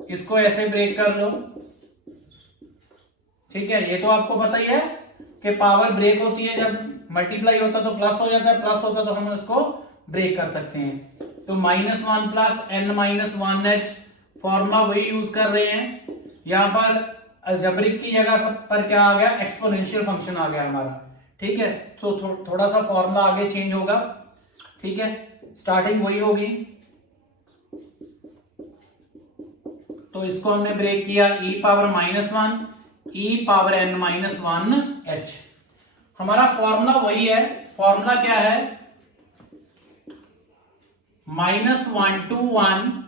इसको ऐसे ब्रेक कर लो, ठीक है। ये तो आपको पता ही है कि पावर ब्रेक होती है, जब मल्टीप्लाई होता तो प्लस हो जाता है, प्लस होता तो हम इसको ब्रेक कर सकते हैं। तो -1 प्लस n-1h फॉर्मूला वही यूज कर रहे हैं। यहां पर अलजेब्रिक की जगह सब पर क्या आ गया, एक्सपोनेंशियल फंक्शन आ गया हमारा, ठीक है। तो थोड़ा सा फॉर्मूला आगे चेंज होगा, ठीक है। स्टार्टिंग वही होगी, तो इसको हमने ब्रेक किया, e power -1 e power n-1h। हमारा फॉर्मूला वही है, फॉर्मूला क्या है, -1 to 1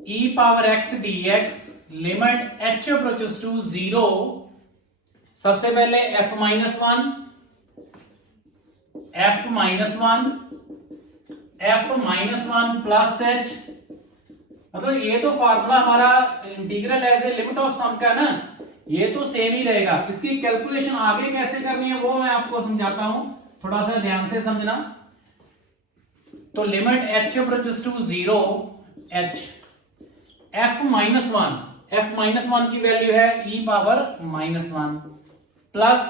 e power x dx limit h approaches to 0। सबसे पहले f -1 प्लस h, मतलब ये तो फॉर्मूला हमारा integral as a limit of sum का ना, ये तो सेम ही रहेगा। इसकी कैलकुलेशन आगे कैसे करनी है वो मैं आपको समझाता हूं, थोड़ा सा ध्यान से समझना। तो limit h approaches to 0 h, f -1 की वैल्यू है e power -1 plus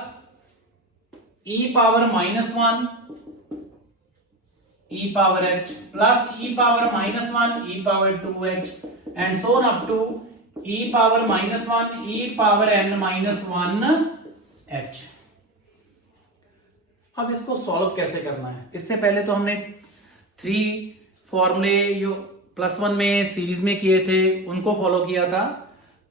e power -1 e power h plus e power -1 e power 2h and so on up to e power -1 e power n-1h। अब इसको solve कैसे करना है, इससे पहले तो हमने 3 फॉर्मूले जो +1 में सीरीज में किए थे उनको फॉलो किया था।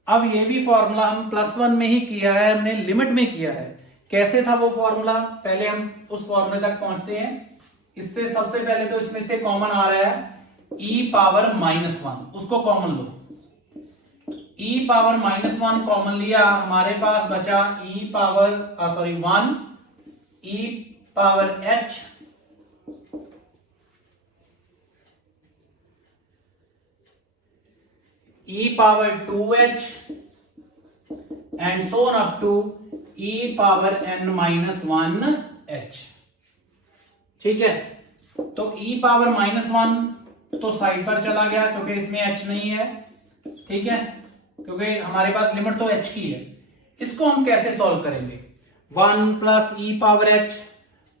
अब ये भी फॉर्मूला हम +1 में ही किया है, हमने लिमिट में किया है। कैसे था वो फॉर्मूला, पहले हम उस फॉर्मूले तक पहुंचते हैं। इससे सबसे पहले तो इसमें से कॉमन आ रहा है e पावर -1, उसको कॉमन लो। e पावर -1 कॉमन लिया, हमारे पास बचा e power 1 e power h e power 2h and so on up to e power n-1h, ठीक है। तो e पावर -1 तो साइड पर चला गया क्योंकि इसमें h नहीं है, ठीक है, क्योंकि हमारे पास लिमिट तो h की है। इसको हम कैसे सॉल्व करेंगे, 1 plus e power h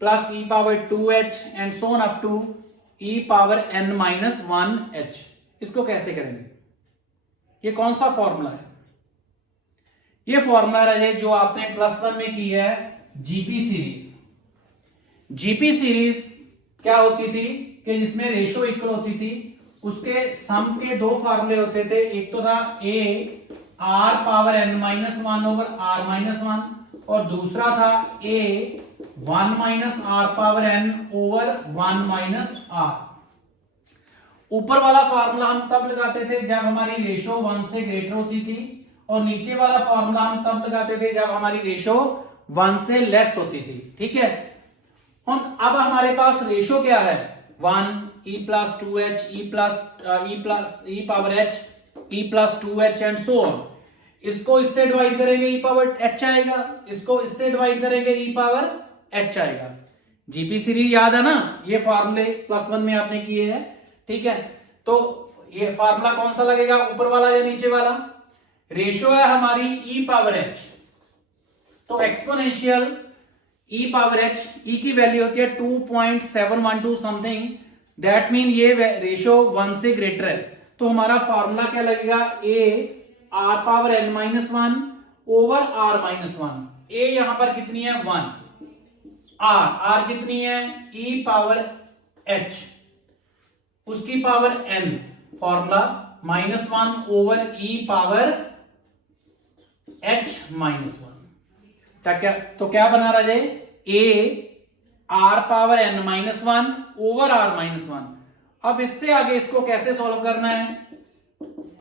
plus e power 2h and so on up to e power n-1h, इसको कैसे करेंगे। ये कौन सा फॉर्मूला है, ये फॉर्मूला रहे जो आपने +1 में की है, जीपी सीरीज। जीपी सीरीज क्या होती थी कि जिसमें रेशो इक्वल होती थी, उसके सम के 2 फॉर्मूले होते थे। एक तो था a r power n-1 over r-1 और दूसरा था a 1 - r power n over 1 - r। ऊपर वाला फॉर्मूला हम तब लगाते थे जब हमारी रेशो 1 से ग्रेटर होती थी, और नीचे वाला फॉर्मूला हम तब लगाते थे जब हमारी रेशो 1 से लेस होती थी, ठीक है। अब हमारे पास रेशो क्या है, 1 e plus 2h e power h e plus 2h and so on. इसको इससे डिवाइड करेंगे e पावर h आएगा, इसको इससे डिवाइड करेंगे e पावर h आएगा। जीपी सीरीज याद है ना, ये फॉर्मूले +1 में आपने किए हैं, ठीक है। तो ये फार्मूला कौन सा लगेगा, ऊपर वाला या नीचे वाला। रेशियो है हमारी e पावर h, तो exponential e power h, e की वैल्यू होती है 2.712 समथिंग, दैट मीन ये रेशियो 1 से ग्रेटर है। तो हमारा फार्मूला क्या लगेगा, a r power n minus one over r minus one. a यहां पर कितनी है 1, r कितनी है e पावर h, उसकी power n, formula minus one over e power h minus one. तो क्या बना रहा है a r power n minus one over r minus one. अब इससे आगे इसको कैसे सॉल्व करना है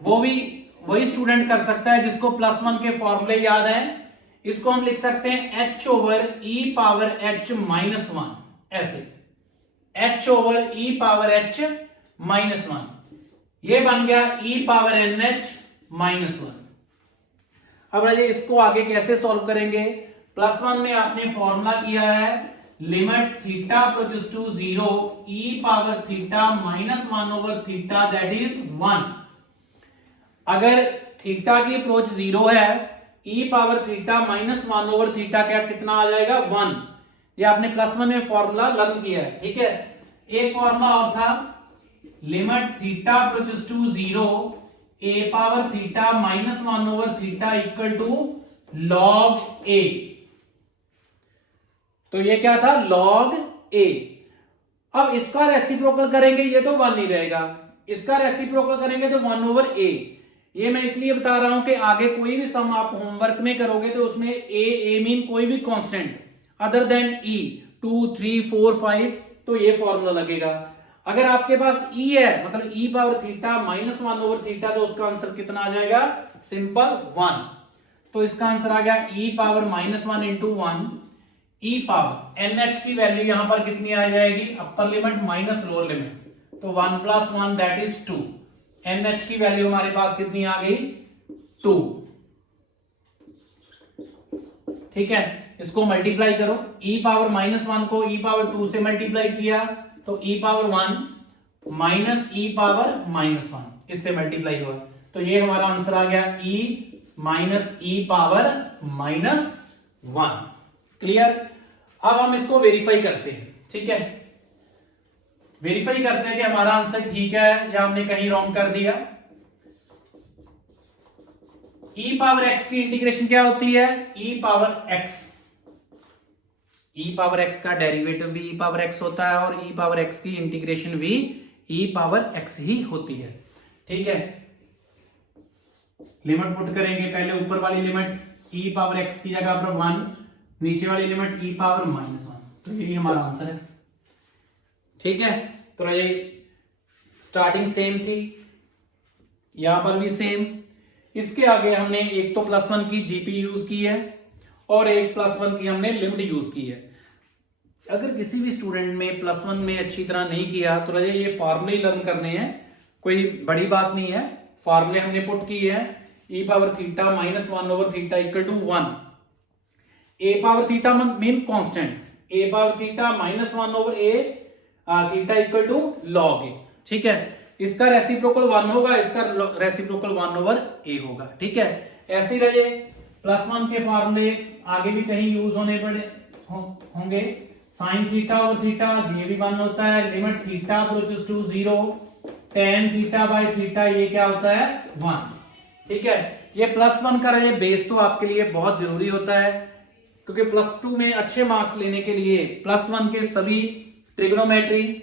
वो भी वही स्टूडेंट कर सकता है जिसको प्लस वन के फॉर्मूले याद है। इसको हम लिख सकते हैं h over e power h minus one, ऐसे h over e power h minus one, ये बन गया e power N H minus one. अब राजे इसको आगे कैसे सॉल्व करेंगे? प्लस वन में आपने फॉर्मूला किया है limit theta approaches to zero e power theta minus one over theta that is one. अगर थीटा की अप्रोच जीरो है e power theta minus one over theta क्या कितना आ जाएगा 1। ये आपने प्लस वन में फॉर्मूला लर्न किया है, ठीक है। एक फॉर्मूला और था limit theta approaches to zero a power theta minus one over theta equal to log a. तो ये क्या था लॉग ए। अब इसका रेसिप्रोकल करेंगे ये तो 1 ही रहेगा, इसका रेसिप्रोकल करेंगे तो 1 ओवर ए। ये मैं इसलिए बता रहा हूं कि आगे कोई भी सम आप होमवर्क में करोगे तो उसमें ए मीन कोई भी कांस्टेंट अदर देन ई 2 3 4 5 तो ये फॉर्मूला लगेगा। अगर आपके पास ई है मतलब e power theta minus one over theta तो उसका आंसर कितना आ जाएगा सिंपल 1। तो इसका आंसर आ गया e power minus one into one e power N h की वैल्यू यहां पर कितनी आ जाएगी upper limit minus lower limit तो 1 plus 1 that is 2। N h की वैल्यू हमारे पास कितनी आ गई 2, ठीक है। इसको मल्टीप्लाई करो ई पावर माइनस वन को ई पावर 2 से मल्टीप्लाई किया तो ई पावर 1 माइनस ई पावर माइनस वन इससे मल्टीप्लाई हुआ तो ये हमारा आंसर आ गया ई माइनस ई पावर माइनस वन। क्लियर? अब हम इसको वेरीफाई करते हैं, ठीक है। वेरीफाई करते हैं कि हमारा आंसर ठीक है या हमने कहीं रॉन्ग कर दिया। ई पावर एक्स की इंटीग्रेशन क्या होती है ई पावर एक्स। ई पावर एक्स का डेरिवेटिव भी ई पावर एक्स होता है और ई पावर एक्स की इंटीग्रेशन भी ई पावर एक्स ही होती है, ठीक है। लिमिट पुट करेंगे, पहले ऊपर वाली लिमिट ई पावर एक्स की जगह पर 1, नीचे वाली लिमिट ई पावर माइनस वन, तो यही हमारा आंसर है, ठीक है। तो ये स्टार्टिंग सेम थी, यहां पर भी सेम। इसके आगे हमने एक तो प्लस वन की जीपी यूज की है और एक प्लस वन की हमने लिमिट यूज की है। अगर किसी भी स्टूडेंट में प्लस वन में अच्छी तरह नहीं किया तो रजे ये फार्मूले लर्न करने हैं, कोई बड़ी बात नहीं है। फार्मूले हमने पुट किए हैं e power theta minus one over theta equal to 1। A power theta mean constant, a power theta minus one over a theta equal to log a, ठीक है। इसका रेसिप्रोकल 1 होगा, इसका रेसिप्रोकल 1 ओवर ए होगा, ठीक है। ऐसे ही रहे प्लस वन के फार्मूले आगे भी कहीं यूज होने पड़े होंगे। साइन थीटा और थीटा ये भी 1 होता है। Limit theta approaches to 0 tan theta by theta ये क्या होता है 1, ठीक है। ये प्लस वन का रहे बेस तो आपके लिए बहुत जरूरी होता है क्योंकि प्लस टू में अच्छे मार्क्स लेने के लिए प्लस वन के सभी ट्रिग्नोमेट्री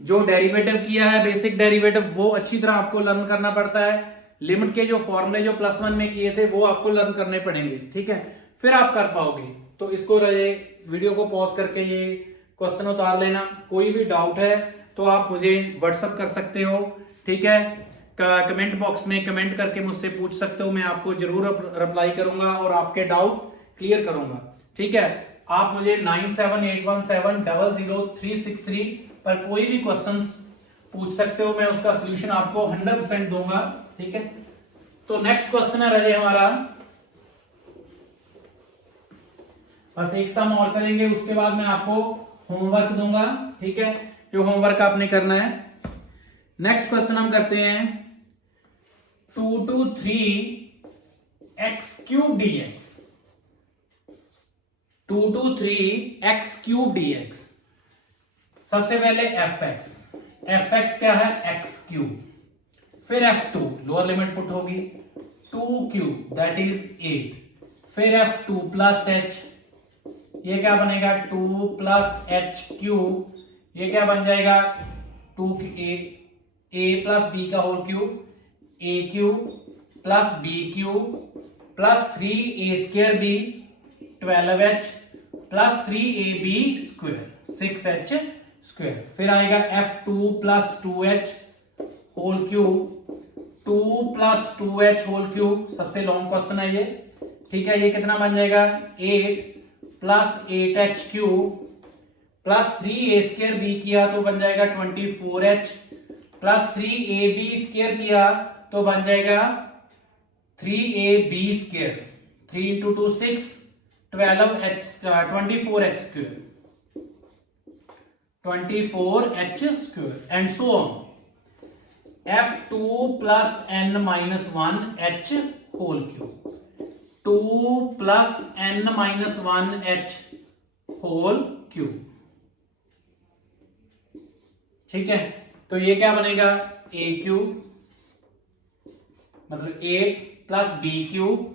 जो डेरिवेटिव किया है बेसिक डेरिवेटिव वो अच्छी तरह आपको लर्न करना पड़ता है। लिमिट के जो फॉर्मूले जो प्लस वन में किए थे वो आपको लर्न करने पड़ेंगे, ठीक है, फिर आप कर पाओगे। तो इसको रहे वीडियो को पॉज करके ये क्वेश्चन उतार लेना। कोई भी डाउट है तो आप मुझे व्हाट्सएप कर सकते हो, ठीक है। कमेंट बॉक्स में कमेंट करके मुझसे पूछ सकते हो, मैं आपको जरूर रिप्लाई करूंगा और आपके डाउट क्लियर करूंगा, ठीक है। आप मुझे 9781700363 पर कोई भी क्वेश्चन पूछ सकते हो, मैं उसका सोल्यूशन आपको 100% दूंगा, ठीक है। तो नेक्स्ट क्वेश्चन है रहे हमारा, बस एक सम और करेंगे उसके बाद मैं आपको होमवर्क दूंगा, ठीक है, जो होमवर्क आपने करना है। नेक्स्ट क्वेश्चन हम करते हैं 2 to 3x cube dx। 2 to 3x cube dx। सबसे पहले fx क्या है x क्यूब, फिर f2 लोअर लिमिट पुट होगी 2q दैट इज 8, फिर F2 प्लस H, ये क्या बनेगा 2 प्लस HQ, ये क्या बन जाएगा 2a प्लस b का whole cube, AQ plus BQ plus 3a square b 12h plus 3ab square 6h square, फिर आएगा F2 plus 2h whole cube 2 plus 2h whole cube, सबसे लॉन्ग क्वेश्चन है ये, ठीक है। ये कितना बन जाएगा 8 plus 8h cube plus 3a square b किया तो बन जाएगा 24h प्लस 3ab स्क्वायर किया तो बन जाएगा 3ab square, 3 into 2 6 12h 24h square 24h square and so on. F2 plus n minus 1h whole cube 2 plus n minus 1h whole cube, ठीक है। तो ये क्या बनेगा a क्यूब मतलब 8 plus b cube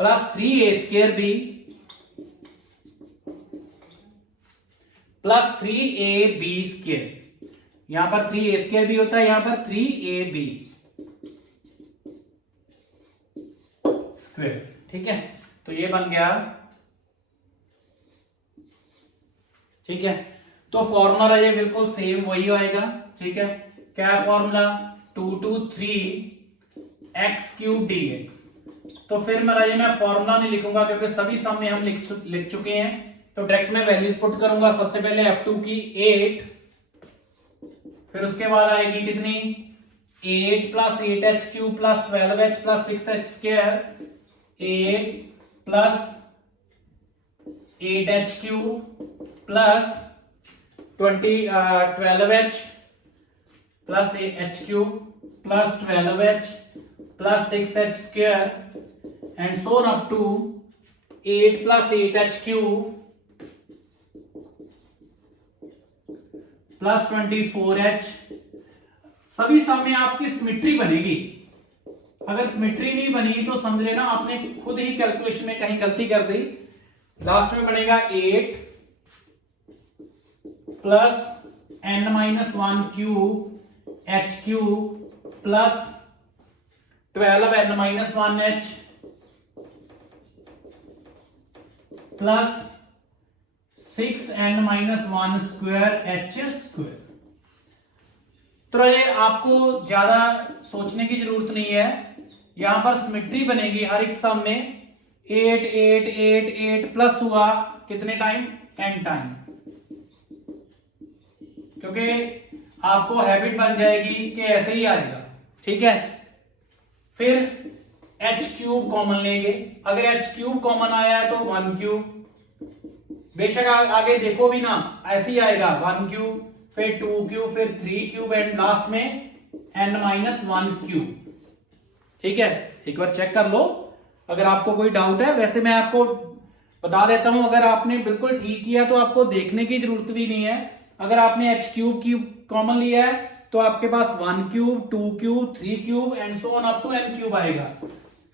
plus 3a square b plus 3ab square, यहां पर 3a square भी होता है, यहां पर 3ab स्क्वायर, ठीक है। तो ये बन गया, ठीक है। तो फॉर्मूला ये बिल्कुल सेम वही आएगा, ठीक है। क्या formula 2 to 3 x cube dx। तो फिर मेरा ये मैं फॉर्मूला नहीं लिखूंगा क्योंकि सभी सम में हम लिख चुके हैं, तो डायरेक्ट मैं वैल्यूज पुट करूंगा। सबसे पहले F2 की 8, फिर उसके बाद आएगी कितनी 8 plus 8h cube plus 12h plus 6h square, 8 plus 8h cube plus 12h plus h cube plus 12h plus 6h square and so on up to 8 plus 8h cube plus 24h। सभी सम में आपकी symmetry बनेगी, अगर symmetry नहीं बनी तो समझ लेना आपने खुद ही कैलकुलेशन में कहीं गलती कर दी। लास्ट में बनेगा 8 plus n minus 1 cube h cube plus 12n minus 1h plus 6n minus 1 square h square. तो ये आपको ज्यादा सोचने की जरूरत नहीं है, यहां पर सिमेट्री बनेगी हर एक सम में। 8 8 8 8 प्लस हुआ कितने टाइम n टाइम, क्योंकि आपको हैबिट बन जाएगी कि ऐसे ही आएगा, ठीक है। फिर h क्यूब कॉमन लेंगे, अगर h क्यूब कॉमन आया तो 1 क्यूब, बेशक आगे देखो भी ना ऐसे ही आएगा 1 क्यूब फिर 2 क्यूब फिर 3 क्यूब एंड लास्ट में n माइनस 1 क्यूब, ठीक है। एक बार चेक कर लो अगर आपको कोई डाउट है। वैसे मैं आपको बता देता हूं, अगर आपने बिल्कुल ठीक किया तो आपको देखने की जरूरत भी नहीं है। अगर आपने h क्यूब की कॉमन लिया है तो आपके पास 1 cube 2 cube 3 cube and so on up to n cube आएगा।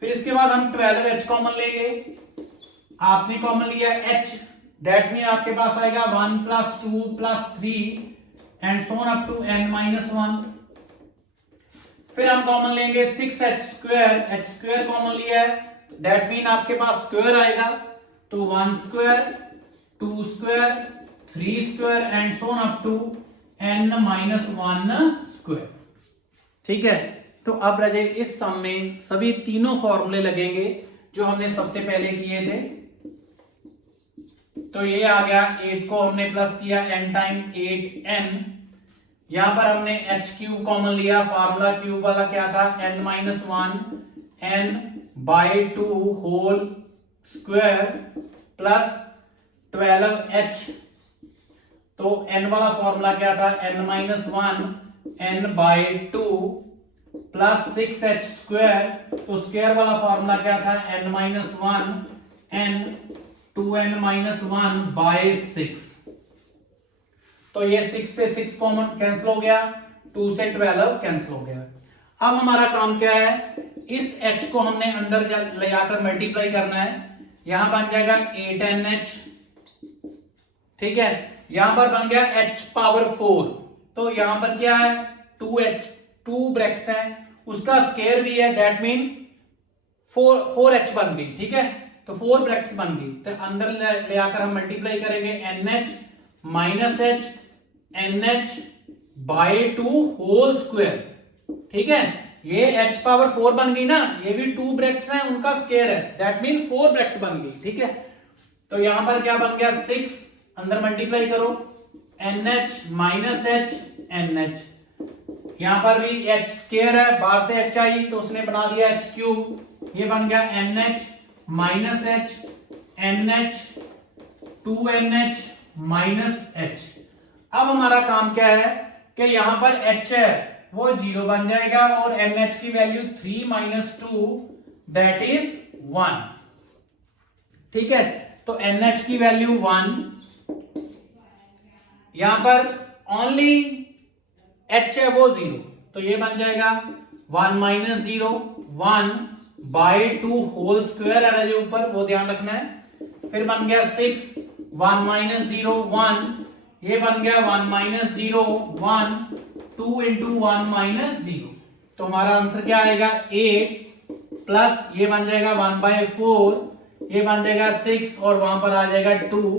फिर इसके बाद हम 12h कॉमन लेंगे, आपने कॉमन लिया h, दैट मीन आपके पास आएगा 1 plus 2 plus 3 and so on up to n minus 1। फिर हम कॉमन लेंगे 6h square, h square common लिया है, दैट मीन आपके पास स्क्वायर आएगा, तो 1 square 2 square 3 square and so on up to n minus 1 square, ठीक है। तो अब रजे इस सम में सभी तीनों फॉर्मूले लगेंगे जो हमने सबसे पहले किए थे। तो ये आ गया 8 को हमने प्लस किया n टाइम 8n, यहां पर हमने h क्यूब कॉमन लिया, फार्मूला क्यूब वाला क्या था n minus 1 n by 2 whole square plus 12h, तो n वाला फॉर्मूला क्या था n minus 1 n by 2 plus 6h square, तो स्क्वायर वाला फॉर्मूला क्या था n minus 1 n 2n minus 1 by 6। तो ये 6 से 6 कॉमन कैंसिल हो गया, 2 से 12 कैंसिल हो गया। अब हमारा काम क्या है, इस h को हमने अंदर ले जाकर मल्टीप्लाई करना है। यहां बन जाएगा 8NH, ठीक है। यहां पर बन गया h पावर 4, तो यहां पर क्या है 2h, 2 ब्रैकेट्स हैं, उसका स्क्वायर भी है, दैट मीन 4h बन गई, ठीक है। तो 4 ब्रैकेट्स बन गई, तो अंदर ले आकर हम मल्टीप्लाई करेंगे NH minus H NH by 2 whole square, ठीक है। ये h पावर 4 बन गई ना, ये भी 2 ब्रैकेट्स हैं, उनका स्क्वायर है, दैट मीन 4 ब्रैकेट बन गई, ठीक है। तो यहां पर क्या बन गया 6, अंदर मल्टीप्लाई करो NH माइनस H NH, यहां पर भी h स्क्वायर है, बाहर से h आई तो उसने बना दिया h क्यूब, ये बन गया NH minus H NH 2NH minus H। अब हमारा काम क्या है कि यहां पर h है वो 0 बन जाएगा और NH की वैल्यू 3 माइनस 2 दैट इज 1, ठीक है। तो NH की वैल्यू 1, यहां पर ओनली h है वो 0, तो ये बन जाएगा 1 माइनस 0 1 बाय 2 होल स्क्वायर है जो ऊपर, वो ध्यान रखना है। फिर बन गया 6 1 माइनस 0 1, ये बन गया 1 माइनस 0 1 2 इंटू 1 माइनस 0, तो हमारा आंसर क्या आएगा 8 प्लस ये बन जाएगा 1 बाय 4, ये बन जाएगा 6 और वहां पर आ जाएगा 2,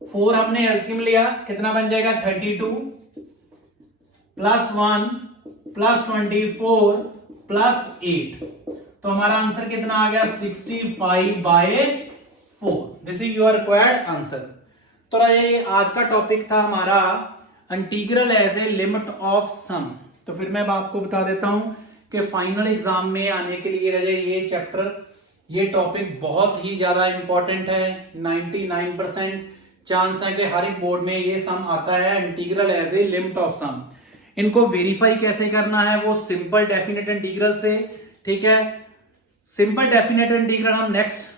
4 हमने एलसीएम लिया, कितना बन जाएगा 32 प्लस 1 प्लस 24 प्लस 8, तो हमारा आंसर कितना आ गया 65 by 4। This is your required answer. तो ये आज का टॉपिक था हमारा integral as a limit of sum. तो फिर मैं आपको बता देता हूं कि फाइनल एग्जाम में आने के लिए रहे ये चैप्टर, ये टॉपिक बहुत ही ज्यादा इंपॉर्टेंट है। 99% चांस है कि हर एक बोर्ड में ये सम आता है, integral as a limit of sum. इनको वेरीफाई कैसे करना है, वो सिंपल डेफिनेट इंटीग्रल से, ठीक है। सिंपल डेफिनेट इंटीग्रल हम नेक्स्ट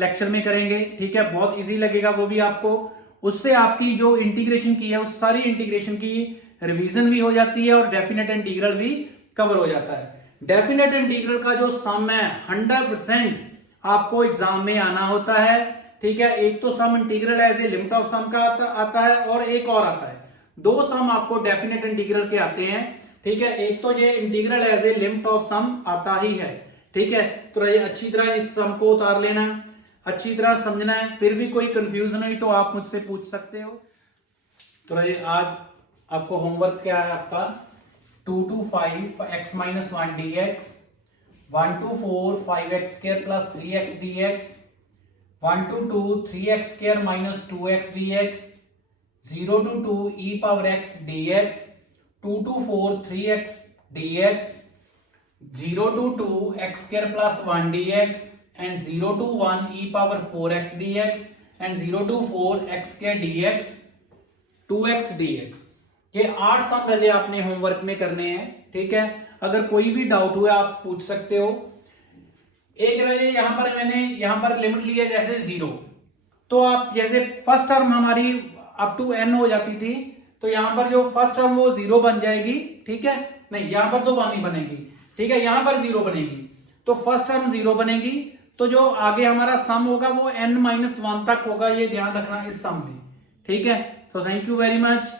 लेक्चर में करेंगे, ठीक है। बहुत इजी लगेगा वो भी आपको, उससे आपकी जो इंटीग्रेशन की है उस सारी इंटीग्रेशन की रिवीजन भी हो जाती है और डेफिनेट इंटीग्रल भी कवर हो जाता है। डेफिनेट इंटीग्रल का जो सम है 100% आपको एग्जाम में आना होता है, ठीक है। एक तो sum integral as a limit of sum का आता है और एक और आता है, 2 सम आपको डेफिनेट इंटीग्रल के आते हैं, ठीक है। एक तो ये integral as a limit of sum आता ही है, ठीक है। तो ये अच्छी तरह इस सम को उतार लेना, अच्छी तरह समझना है। फिर भी कोई कंफ्यूजन हुई तो आप मुझसे पूछ सकते हो। तो ये आज आपको होमवर्क क्या है आपका 2 to 5 x minus 1 dx, 1 to 4 5x square plus 3x dx, 1 to 2 3x square minus 2x dx, 0 to 2 e power x dx, 2 to 4 3x dx, 0 to 2 x square plus 1 dx and 0 to 1 e power 4x dx and 0 to 4 x square dx 2x dx। ये 8 सम रहे आपने homework में करने हैं, ठीक है। अगर कोई भी डाउट हुआ आप पूछ सकते हो। एक रहे यहां पर मैंने यहां पर लिमिट ली है जैसे 0, तो आप जैसे फर्स्ट टर्म हमारी अप टू n हो जाती थी, तो यहां पर जो फर्स्ट टर्म वो 0 बन जाएगी, ठीक है। नहीं, यहां पर तो 1 ही बनेगी, ठीक है। यहां पर 0 बनेगी, तो फर्स्ट टर्म 0 बनेगी, तो जो आगे हमारा सम होगा वो n-1 तक होगा, ये ध्यान रखना इस सम में, ठीक है। तो थैंक यू वेरी मच।